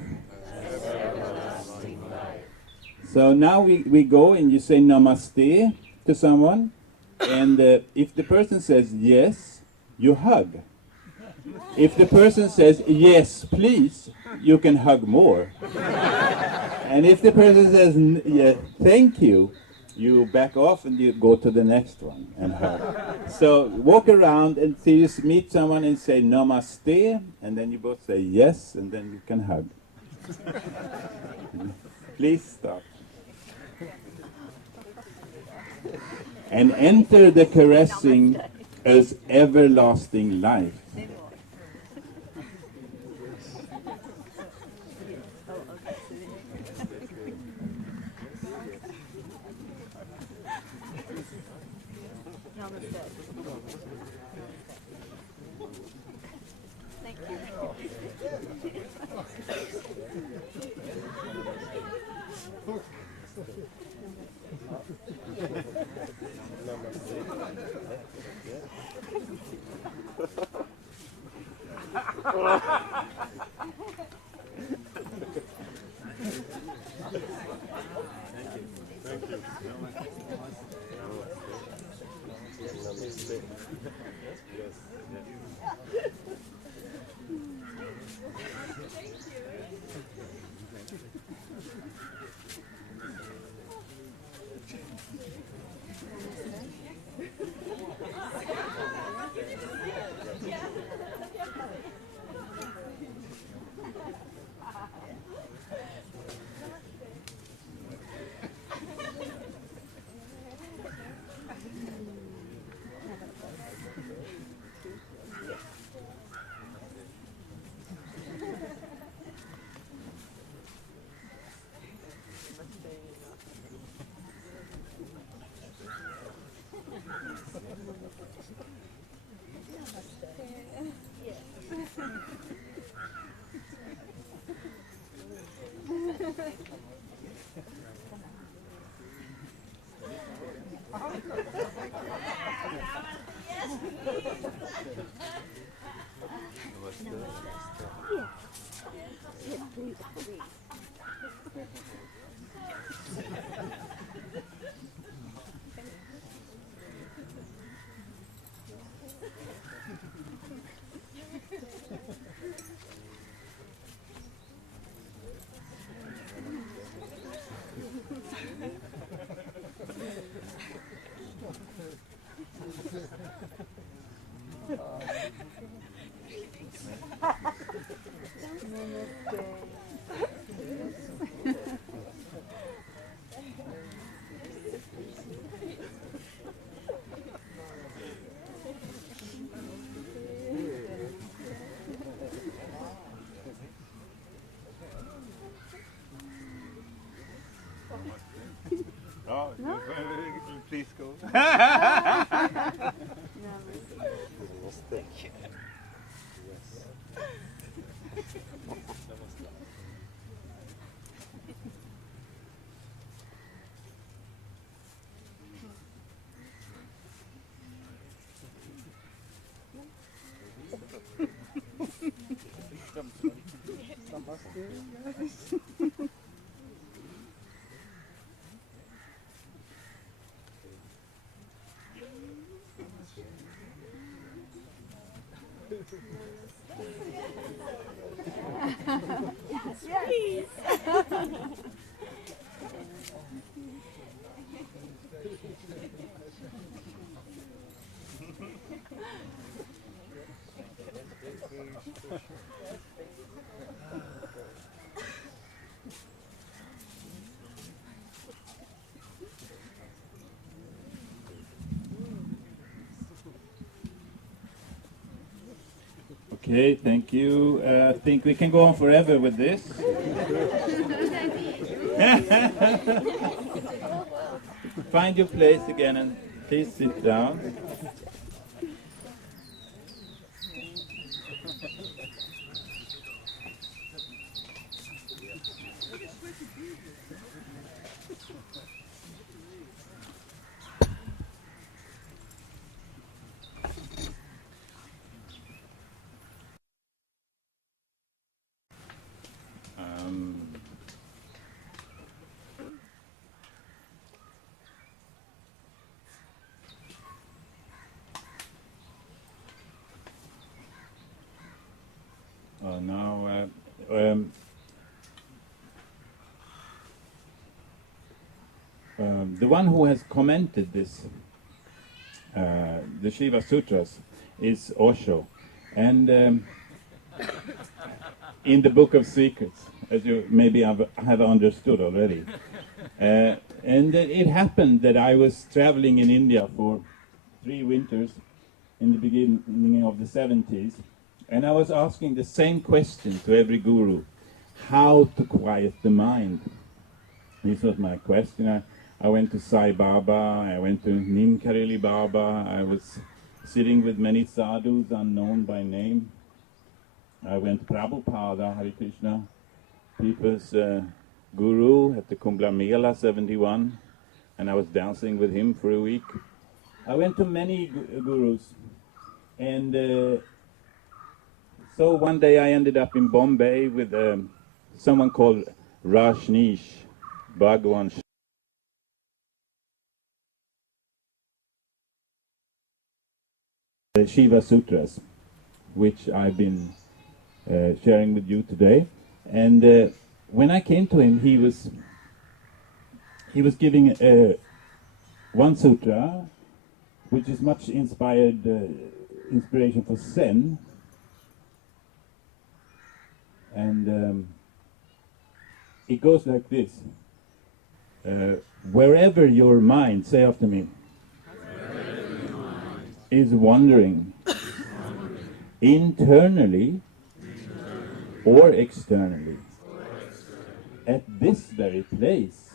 as everlasting life. So now we go and you say namaste to someone, and if the person says yes, you hug. If the person says yes, please, you can hug more. And if the person says yeah, thank you, you back off and you go to the next one and hug. So walk around until you meet someone and say namaste, and then you both say yes, and then you can hug. Please stop. And enter the caressing as everlasting life. Oh, please go. Okay, thank you. I think we can go on forever with this. Find your place again and please sit down. Now, the one who has commented this, the SHIVA SUTRAS, is OSHO, and in the Book of Secrets, as you maybe have understood already. And it happened that I was traveling in India for 3 winters in the beginning of the 70s, and I was asking the same question to every guru: how to quiet the mind? This was my question. I went to Sai Baba, I went to Nimkareli Baba, I was sitting with many sadhus unknown by name. I went to Prabhupada, Hare Krishna, people's guru at the Kumbh Mela 71, and I was dancing with him for a week. I went to many gurus, and so one day I ended up in Bombay with someone called Rajneesh Bhagwan. The SHIVA SUTRAS, which I've been sharing with you today. And when I came to him, he was giving one sutra, which is much inspiration for Zen. And it goes like this: wherever your mind, say after me, is wandering, internally or externally, at this very place,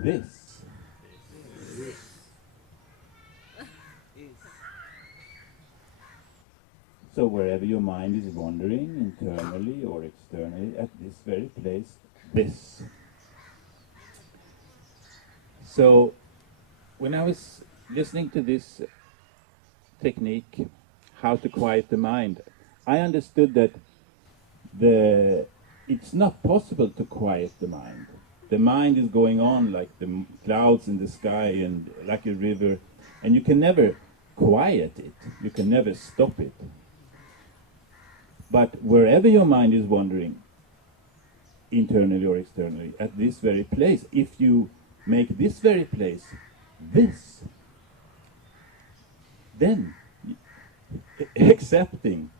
this. So wherever your mind is wandering, internally or externally, at this very place, this. So when I was listening to this technique, how to quiet the mind, I understood that it's not possible to quiet the mind. The mind is going on like the clouds in the sky and like a river, and you can never quiet it, you can never stop it. But wherever your mind is wandering, internally or externally, at this very place, if you make this very place this, then accepting,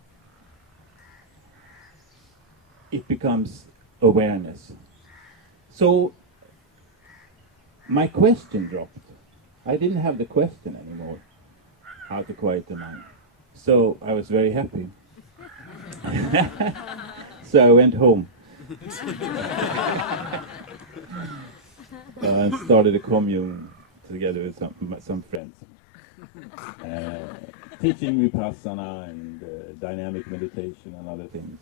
it becomes awareness. So my question dropped. I didn't have the question anymore, how to quiet the mind. So I was very happy. So I went home and started a commune together with some friends. teaching Vipassana and dynamic meditation and other things.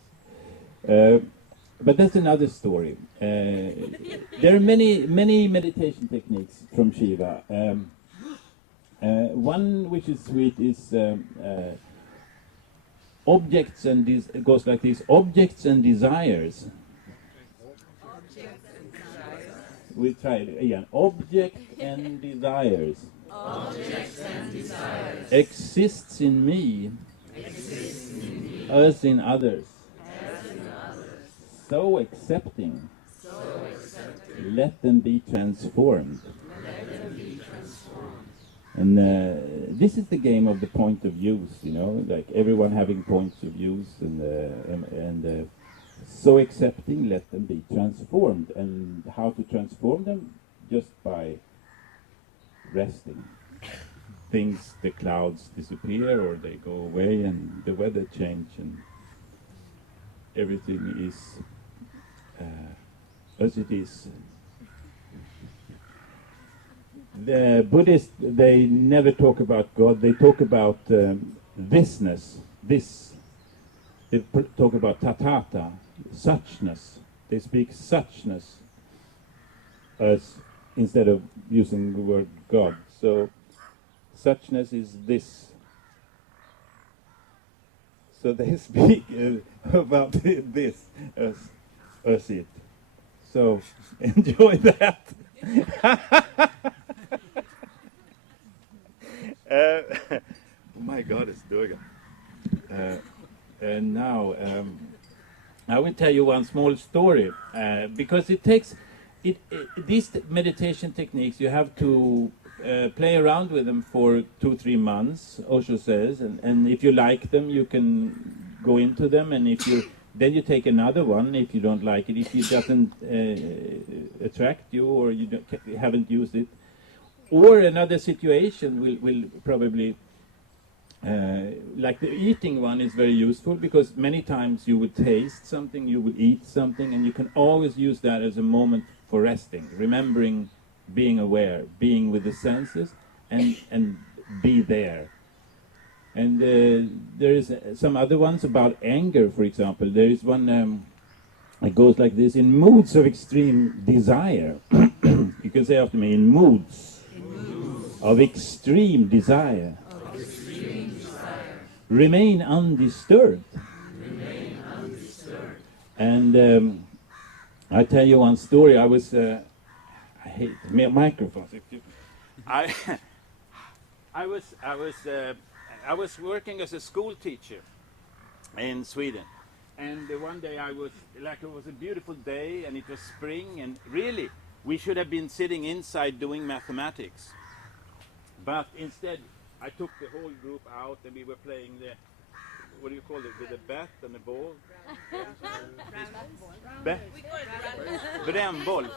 But that's another story. There are many meditation techniques from Shiva. One which is sweet is objects and it goes like this: objects and desires. We try it again. Object and desires. Objects and desires. Exists in me. As in others. So accepting. Let them be transformed. And this is the game of the point of use, you know, like everyone having points of use, and so accepting, let them be transformed. And how to transform them? Just by resting. Things, the clouds disappear or they go away, and the weather change, and everything is as it is. The Buddhists, they never talk about God, they talk about thisness, this. They talk about tatata, suchness. They speak suchness as instead of using the word God. So suchness is this. So they speak about this as it. So enjoy that. Oh my God, it's Durga. And now I will tell you one small story because it takes these meditation techniques. You have to play around with them for 2-3 months. OSHO says, and if you like them, you can go into them, and if you then you take another one if you don't like it. If it doesn't attract you, or you haven't used it. Or another situation will probably, like the eating one is very useful, because many times you would taste something, you would eat something, and you can always use that as a moment for resting, remembering, being aware, being with the senses, and be there. And there is some other ones about anger, for example. There is one that goes like this: in moods of extreme desire. You can say after me: in moods of extreme desire, remain undisturbed. And I tell you one story. I was I hate microphones. I was working as a school teacher in Sweden, and one day it was a beautiful day, and it was spring, and really we should have been sitting inside doing mathematics. But instead, I took the whole group out, and we were playing the, what do you call it, with a bat and a ball? Brännboll.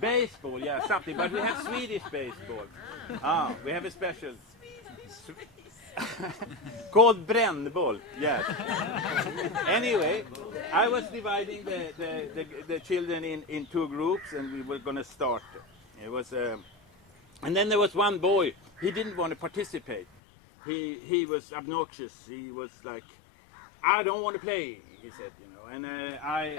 Baseball, yeah, something. But we have Swedish baseball. We have a special. Called brännboll, yes. Anyway, I was dividing the children in 2 groups, and we were going to start. It was, and then there was one boy. He didn't want to participate. He was obnoxious. He was like, I don't want to play, he said, you know. And I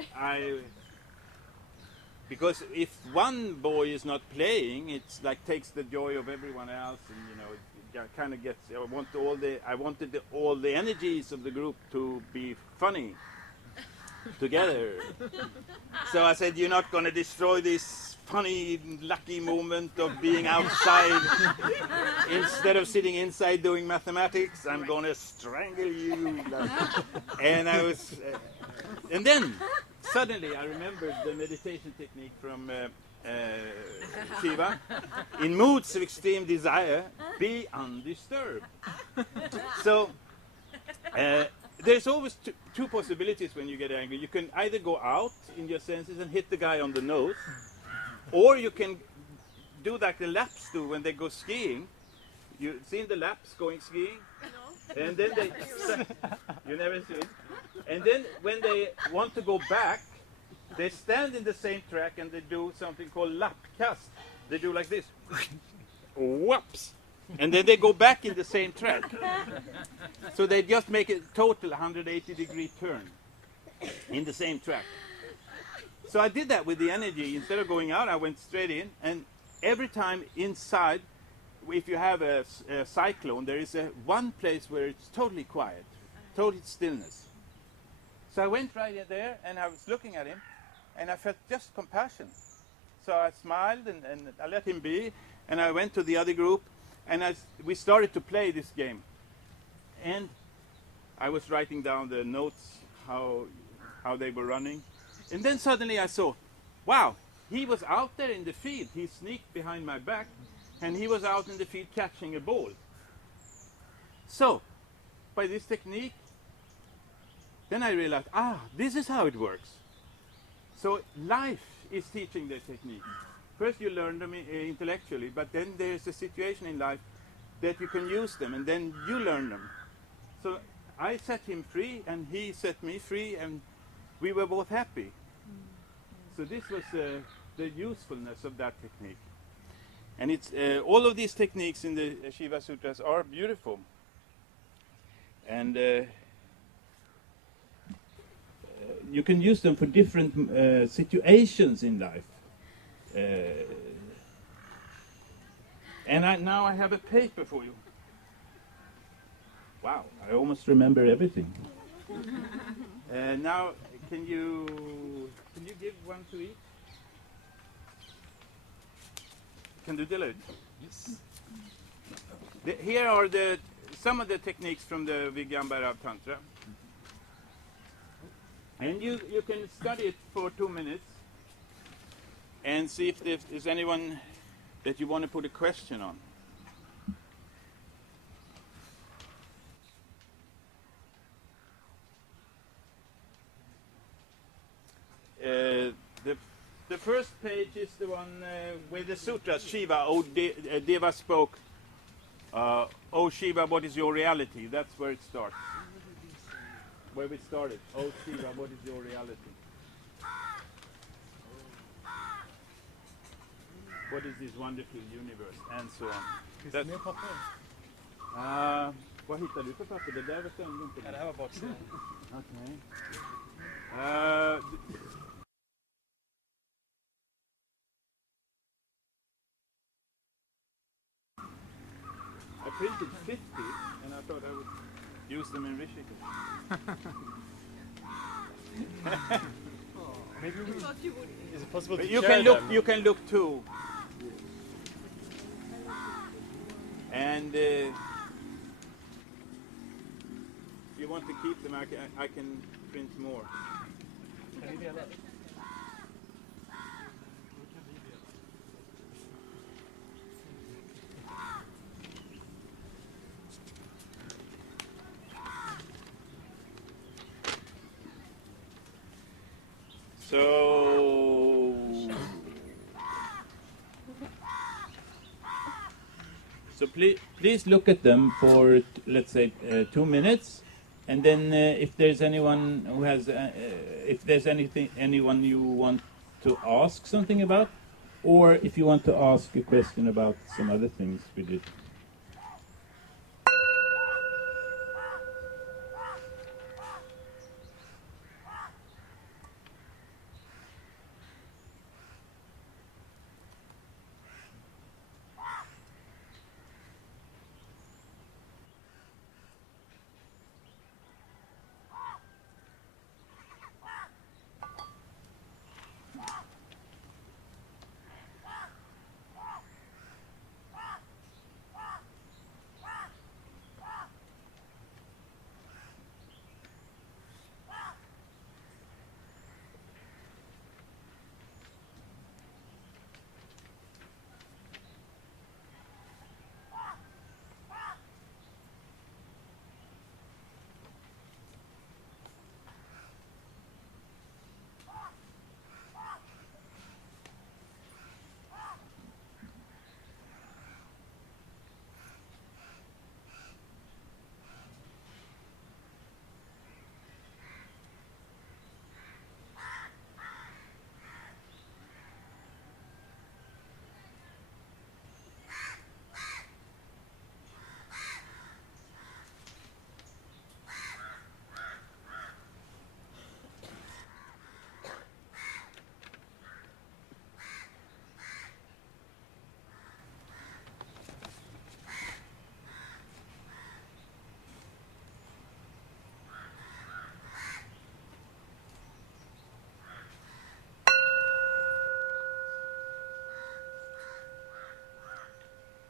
because if one boy is not playing, it's like takes the joy of everyone else, and you know, it kind of gets. I wanted all the energies of the group to be funny together. So I said, you're not going to destroy this funny, lucky moment of being outside. Instead of sitting inside doing mathematics, I'm going to strangle you. And I was, and then suddenly I remembered the meditation technique from Shiva. In moods of extreme desire, be undisturbed. So there's always two possibilities when you get angry. You can either go out in your senses and hit the guy on the nose, or you can do like the Laps do when they go skiing. You seen the Laps going skiing? No. And then they, you never seen? And then when they want to go back, they stand in the same track and they do something called lappkast. They do like this. Whoops! And then they go back in the same track. So they just make a total 180-degree turn in the same track. So I did that with the energy. Instead of going out, I went straight in. And every time inside, if you have a cyclone, there is one place where it's totally quiet, total stillness. So I went right in there, and I was looking at him, and I felt just compassion. So I smiled, and I let him be, and I went to the other group, and we started to play this game. And I was writing down the notes, how they were running. And then suddenly I saw, wow, he was out there in the field. He sneaked behind my back, and he was out in the field catching a ball. So, by this technique, then I realized, this is how it works. So life is teaching the technique. First you learn them intellectually, but then there's a situation in life that you can use them, and then you learn them. So I set him free, and he set me free, and we were both happy. So this was the usefulness of that technique. And it's all of these techniques in the Shiva Sutras are beautiful. And you can use them for different situations in life. And now I have a paper for you. Wow, I almost remember everything. Now, can you give one to each? Can you delete? Yes. Here are some of the techniques from the Vighyan Bhairava Tantra. And you can study it for 2 minutes and see if there's anyone that you want to put a question on. The first page is the one with the sutras, Shiva, Deva spoke, O Shiva, what is your reality? That's where it starts. Where we started. O Shiva, what is your reality? What is this wonderful universe? And so on. Finns det mer papper? Vad hittar du för papper? Det där var sönder inte. Ja, det här var baksidan. Okej. I printed 50 and I thought I would use them in Rishikesh. Maybe we... Thought you would. Is it possible But to you share can look. them? You can look too. And if you want to keep them, I can print more. Kan ni dela? So please look at them for let's say 2 minutes, and then if there's anyone who has, if there's anyone you want to ask something about, or if you want to ask a question about some other things we did.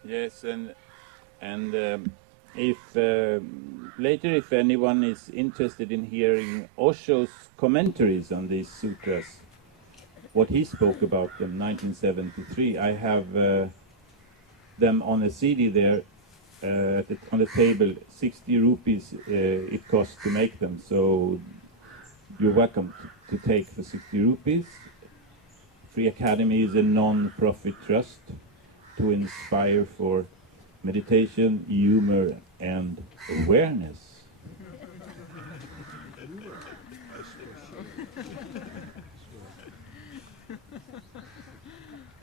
Yes, and if later, if anyone is interested in hearing Osho's commentaries on these sutras, what he spoke about them, 1973, I have them on a CD there on the table. 60 rupees it costs to make them, so you're welcome to take for 60 rupees. Friakademi is a non-profit trust to inspire for meditation, humor, and awareness.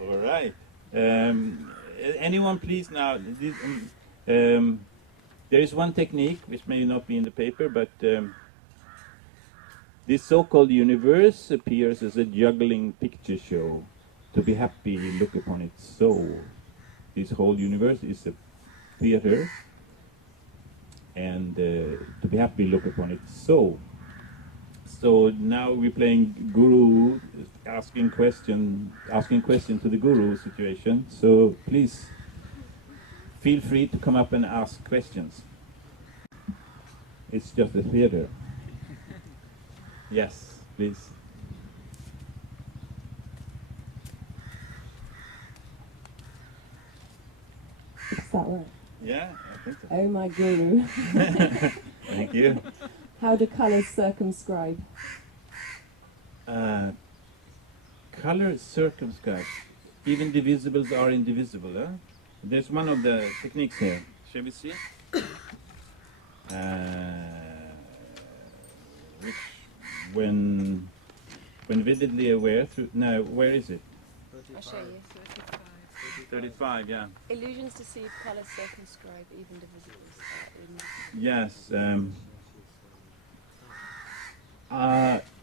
All right. Anyone, please now. There is one technique which may not be in the paper, but this so-called universe appears as a juggling picture show. To be happy, look upon its soul. This whole universe is a theater, and to be happy, look upon its soul. So now we're playing Guru, asking question to the Guru situation. So please feel free to come up and ask questions. It's just a theater. Yes, please. Does that work? Yeah, I think so. Oh my guru. Thank you. How do colours circumscribe? Color circumscribe. Even divisibles are indivisible. Huh? There's one of the techniques here. Shall we see? Which, when vividly aware through. Now, where is it? I'll show you. 35. Yeah. Illusions deceive, colours circumscribe, even divisibles are in. Yes.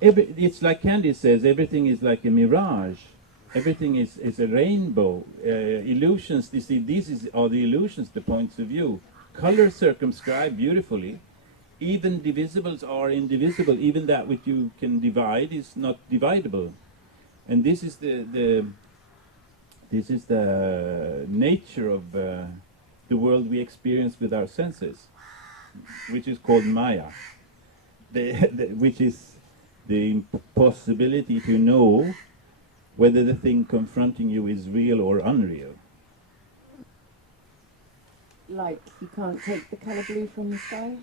It's like Candy says, everything is like a mirage. Everything is a rainbow. Illusions deceive. These are the illusions, the points of view. Color circumscribe beautifully. Even divisibles are indivisible. Even that which you can divide is not dividable. And this is the nature of the world we experience with our senses, which is called Maya. Which is the impossibility to know whether the thing confronting you is real or unreal. Like you can't take the colour blue from the sky?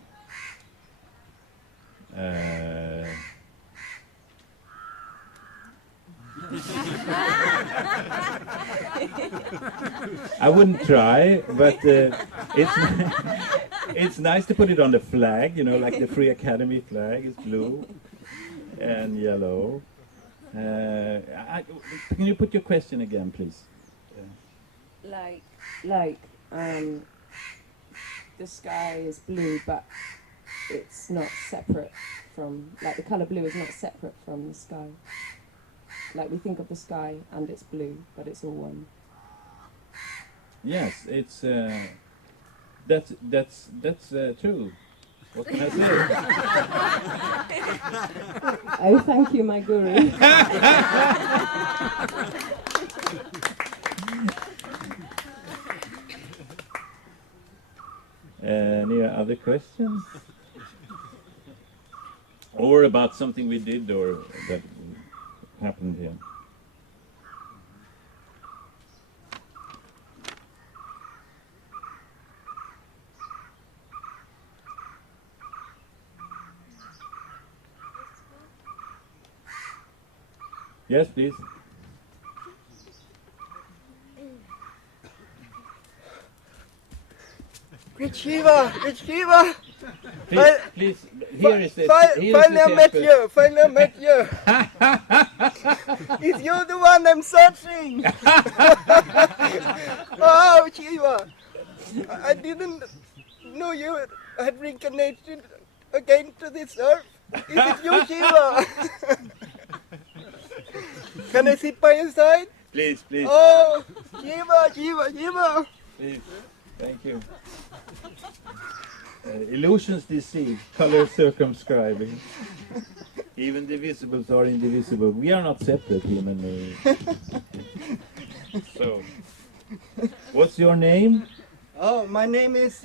I wouldn't try, but it's nice to put it on the flag, you know, like the Friakademi flag is blue and yellow. Can you put your question again, please? Like the sky is blue, but it's not separate from, like the colour blue is not separate from the sky. Like we think of the sky and it's blue, but it's all one. Yes, it's that's true. What can I say? Oh, thank you, my guru. Any other questions? Or about something we did or that happened here? Yes, please. It's Shiva! It's Shiva! Please, here is the Finally I met you! Finally I met you! It's you the one I'm searching! Oh, Shiva! I didn't know you had reincarnated again to this earth. Is it you, Shiva? Can I sit by your side? Please, please. Oh, Shiva, Shiva, Shiva! Please. Thank you. Illusions deceive, color circumscribing. Even divisibles are indivisible. We are not separate, him and me. So. What's your name? Oh, my name is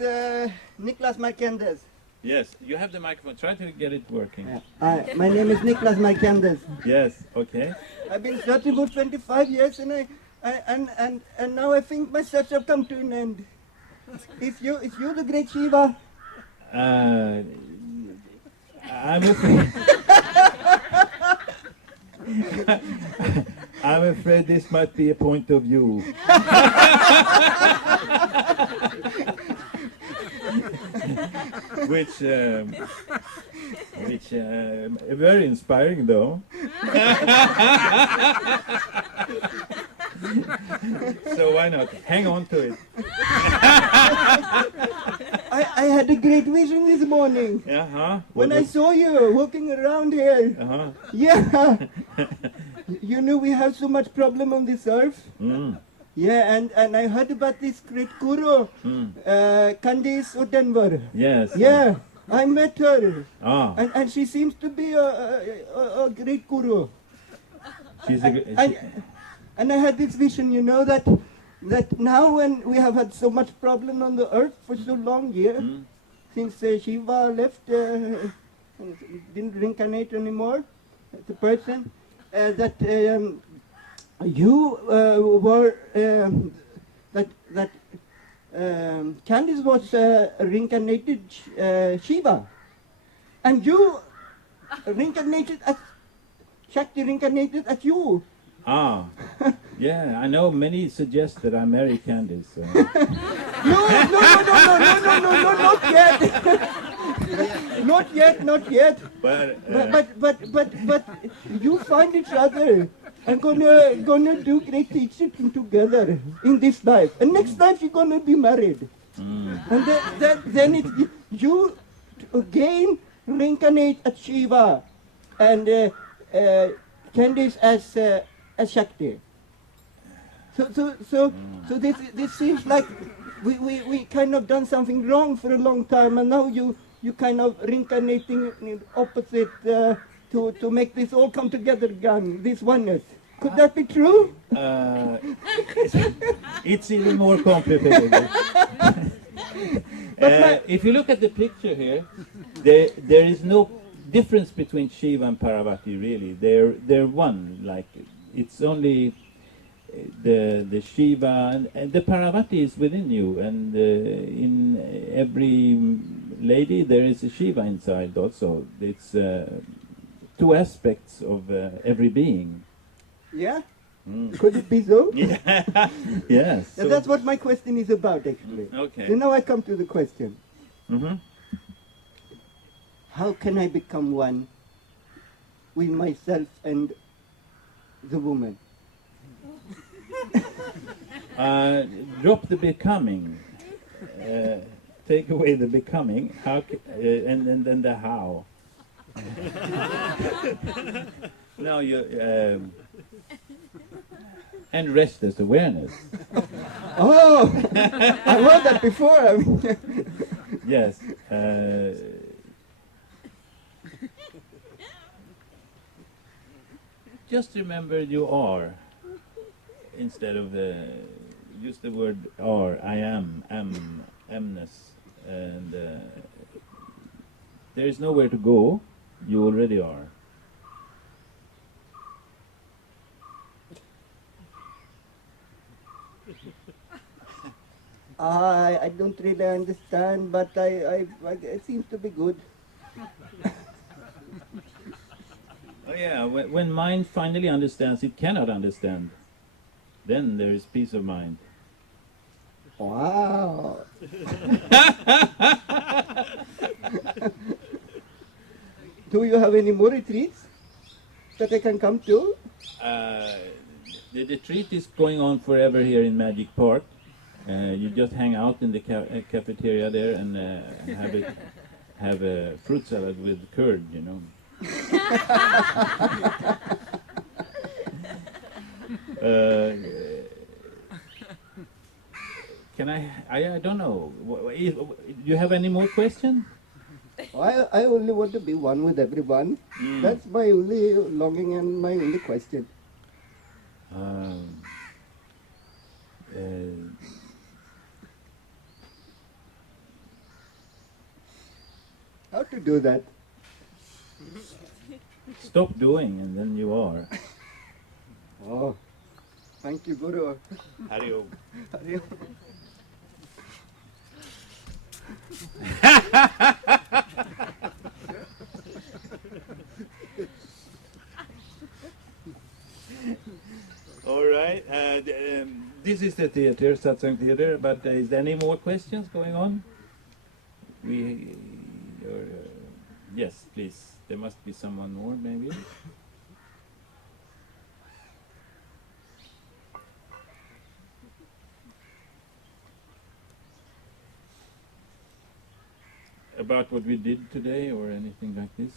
Niklas Markendes. Yes, you have the microphone. Try to get it working. My name is Niklas Markendes. Yes, okay. I've been searching for 25 years, and and now I think my search have come to an end. Is you the great Shiva? I'm afraid. I'm afraid this might be a point of view. which very inspiring though. So why not? Hang on to it. I had a great vision this morning. When I saw you walking around here. Yeah. You know we have so much problem on this earth. Yeah, and I heard about this great guru, Candice Denver. Yes. Yeah, I met her. Ah. And she seems to be a great guru. She's and I had this vision, you know, that now when we have had so much problem on the earth for so long since Shiva left, didn't reincarnate anymore as a person, that you were that Candice was reincarnated Shiva, and you reincarnated as Shakti reincarnated as you. Ah, yeah, I know many suggest that I marry Candice. No, not yet. not yet. But you find each other and gonna do great teaching together in this life. And next life you're gonna be married. And then you again reincarnate as Shiva and Candice as Shakti. So this seems like we kind of done something wrong for a long time, and now you kind of reincarnating in opposite to make this all come together again, this oneness. Could that be true? It's even more complicated. If you look at the picture here, there is no difference between Shiva and Parvati really. They're one. Like it's only the Shiva and the Parvati is within you, and in every lady there is a Shiva inside also. It's two aspects of every being. Yeah? Could it be so? Yeah. Yes. So that's what my question is about, actually. Okay. So now I come to the question. Mm-hmm. How can I become one with myself and the woman? Drop the becoming. Take away the becoming. How and then the how. Now you and rest as awareness. Oh, I heard that before. Yes. Just remember you are, instead of use the word are. I am, amness, and there is nowhere to go. You already are. I don't really understand, but I it seems to be good. Oh yeah, when mind finally understands it cannot understand, then there is peace of mind. Wow. Do you have any more retreats that I can come to? The retreat is going on forever here in Magic Park. You just hang out in the cafeteria there and have a fruit salad with curd, you know. Can I don't know. Do you have any more questions? I only want to be one with everyone. That's my only longing and my only question. to do that. Stop doing, and then you are. Oh, thank you, Guru. Hari Om. Hari Om. All right. This is the theater, Satsang Theatre. But is there any more questions going on? Yes, please. There must be someone more, maybe. About what we did today, or anything like this?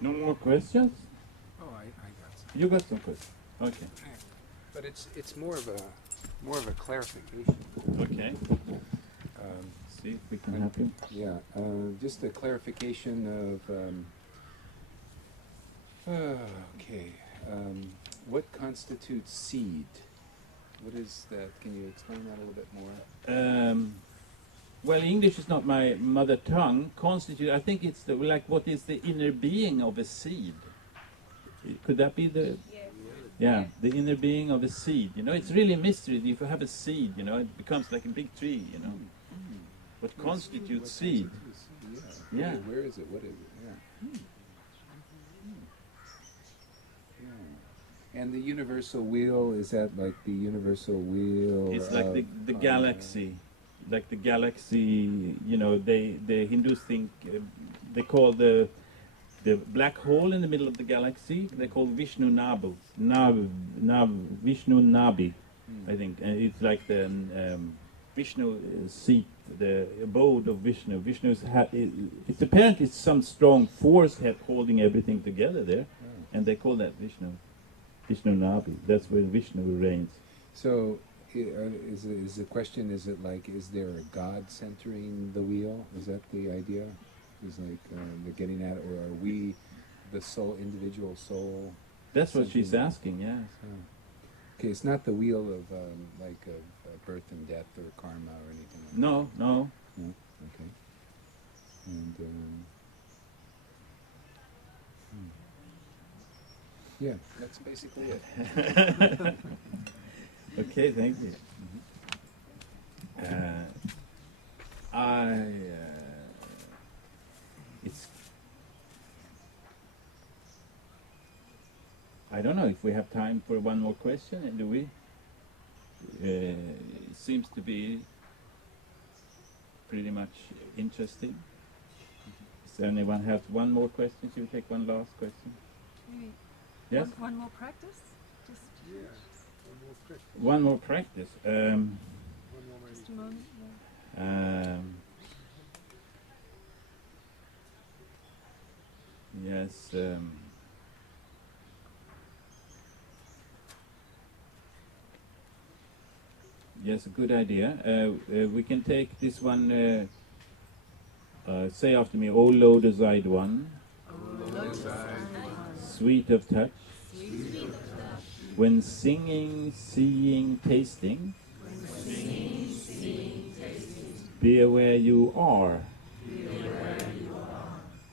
No more questions? Oh, I got some. You got some questions. Okay. But it's more of a clarification. Okay. See if we can help you. Yeah, just a clarification of. Okay. What constitutes seed? What is that? Can you explain that a little bit more? Well, English is not my mother tongue. Constitute, I think it's like what is the inner being of a seed? Could that be the... Yeah, the inner being of a seed. You know, it's really a mystery. If you have a seed, you know, it becomes like a big tree, you know. What constitutes seed? Yeah. Yeah. Where is it? What is it? Yeah. Yeah. And the universal wheel, is that like the universal wheel? It's like the galaxy. Like the galaxy, you know, the Hindus think, they call the black hole in the middle of the galaxy, they call Vishnu Nabu, Vishnu Nabi, I think. And it's like the Vishnu seat, the abode of Vishnu. Vishnu's it's apparently some strong force holding everything together there, and they call that Vishnu Nabi. That's where Vishnu reigns. So, is the question, is it like, is there a God centering the wheel? Is that the idea? Is like they're getting at it, or are we the soul, individual soul? That's what she's asking, yeah. Okay, it's not the wheel of birth and death or karma or anything like that. No. No? Okay. And yeah, that's basically it. Okay, thank you. I don't know if we have time for one more question, do we? It seems to be pretty much interesting. Does anyone have one more question? Should we take one last question? Maybe Yes? one more practice? Just, One more practice. just a moment. Yes. Yes, a good idea. We can take this one. Say after me, O Lotus-eyed one, sweet of touch, when singing, seeing, tasting, be aware you are,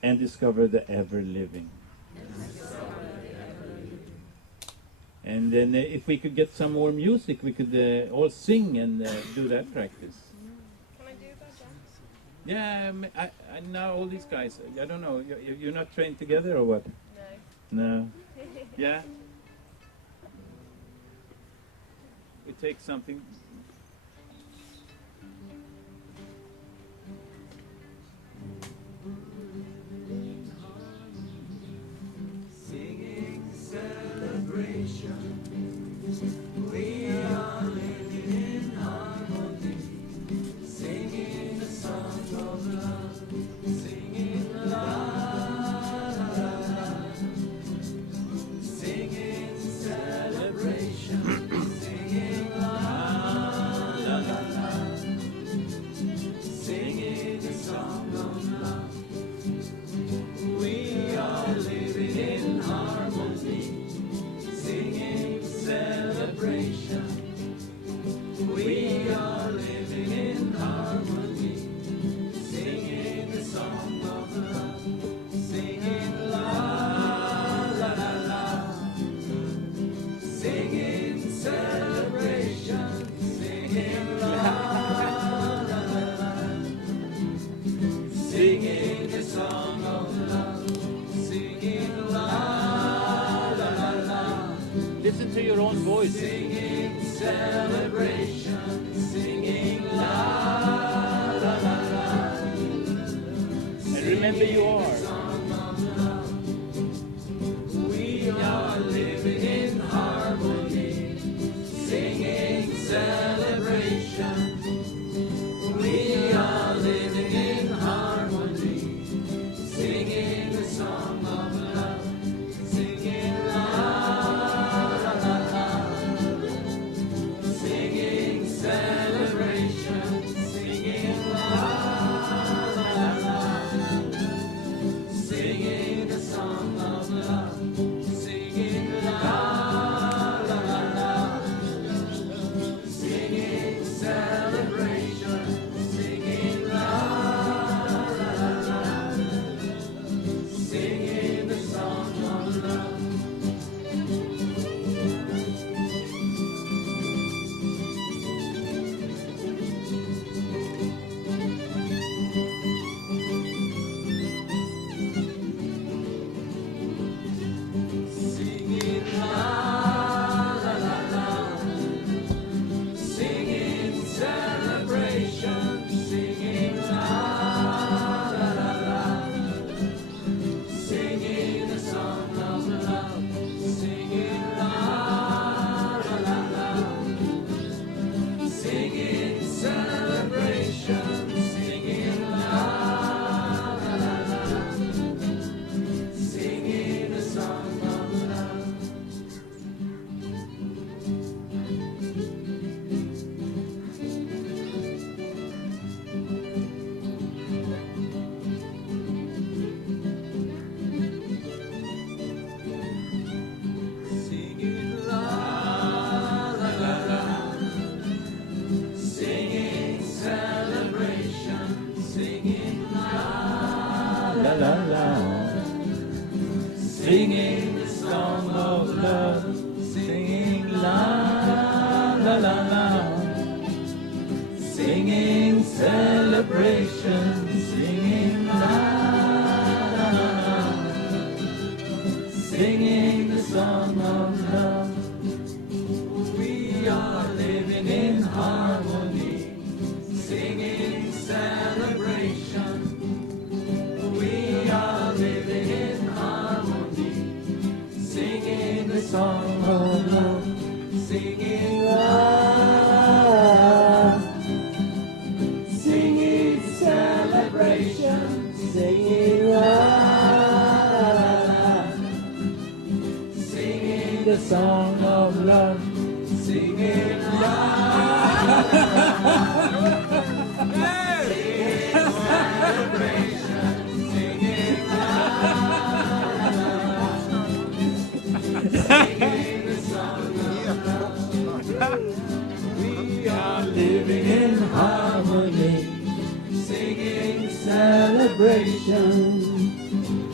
and discover the ever-living. And then if we could get some more music, we could all sing and do that practice. Can I do that, Jack? Yeah, I know all these guys. I don't know, you're not trained together or what? No. No. Yeah? We take something. Singing celebration, we are living in la la la. Singing celebration, singing la la la la. Singing the song of love. We are living in harmony, singing celebration. We are living in harmony, singing the song of love, singing love, singing celebration, singing love, singing the song of love, singing love, singing celebration, singing love, singing the song of love. We are living in harmony, singing celebration.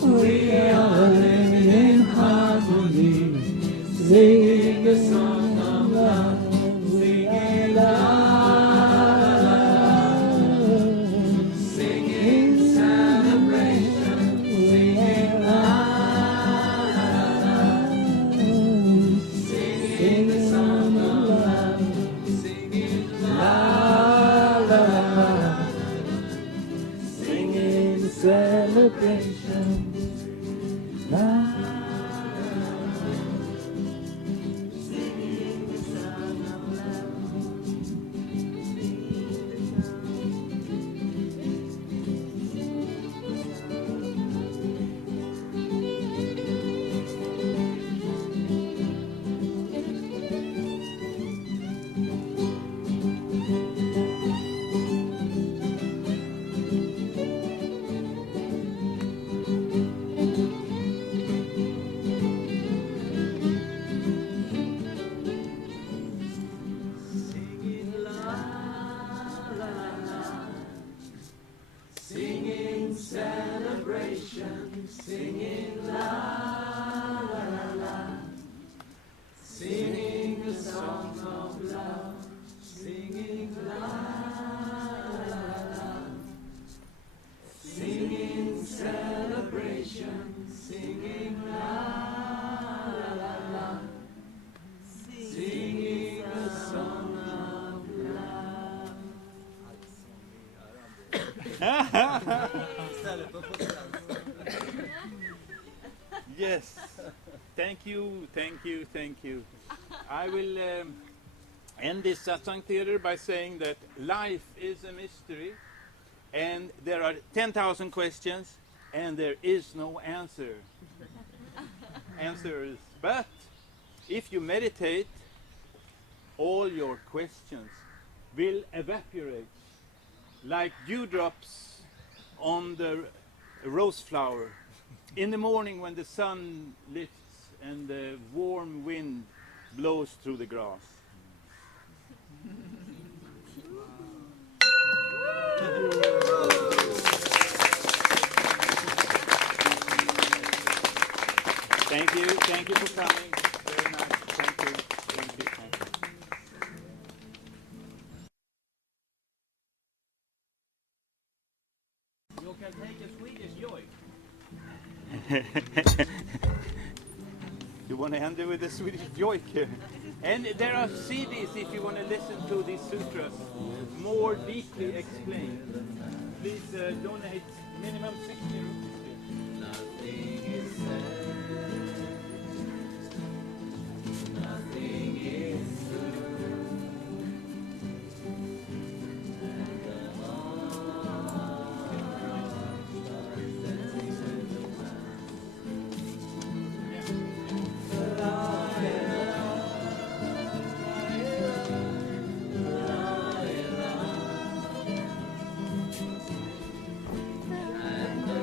We are living in harmony, singing the song of love, singing love, singing celebration, singing love, singing the song of love, singing la la la, singing celebration, la. Singing celebration, singing la la la la, singing the song of love, singing la la la, singing celebration, singing la la la, singing the song of love. Yes. Thank you, thank you, thank you. I will end this Satsang Theatre by saying that life is a mystery and there are 10,000 questions and there is no answers. But if you meditate, all your questions will evaporate like dewdrops on the rose flower in the morning when the sun lifts and the warm wind blows through the grass. Thank you for coming. Very nice. Thank you. You can take a Swedish joy. You want to end it with a Swedish joy? And there are CDs if you want to listen to these sutras more deeply explained. Please donate minimum 60 rupees. Nothing is said, nothing is true. And the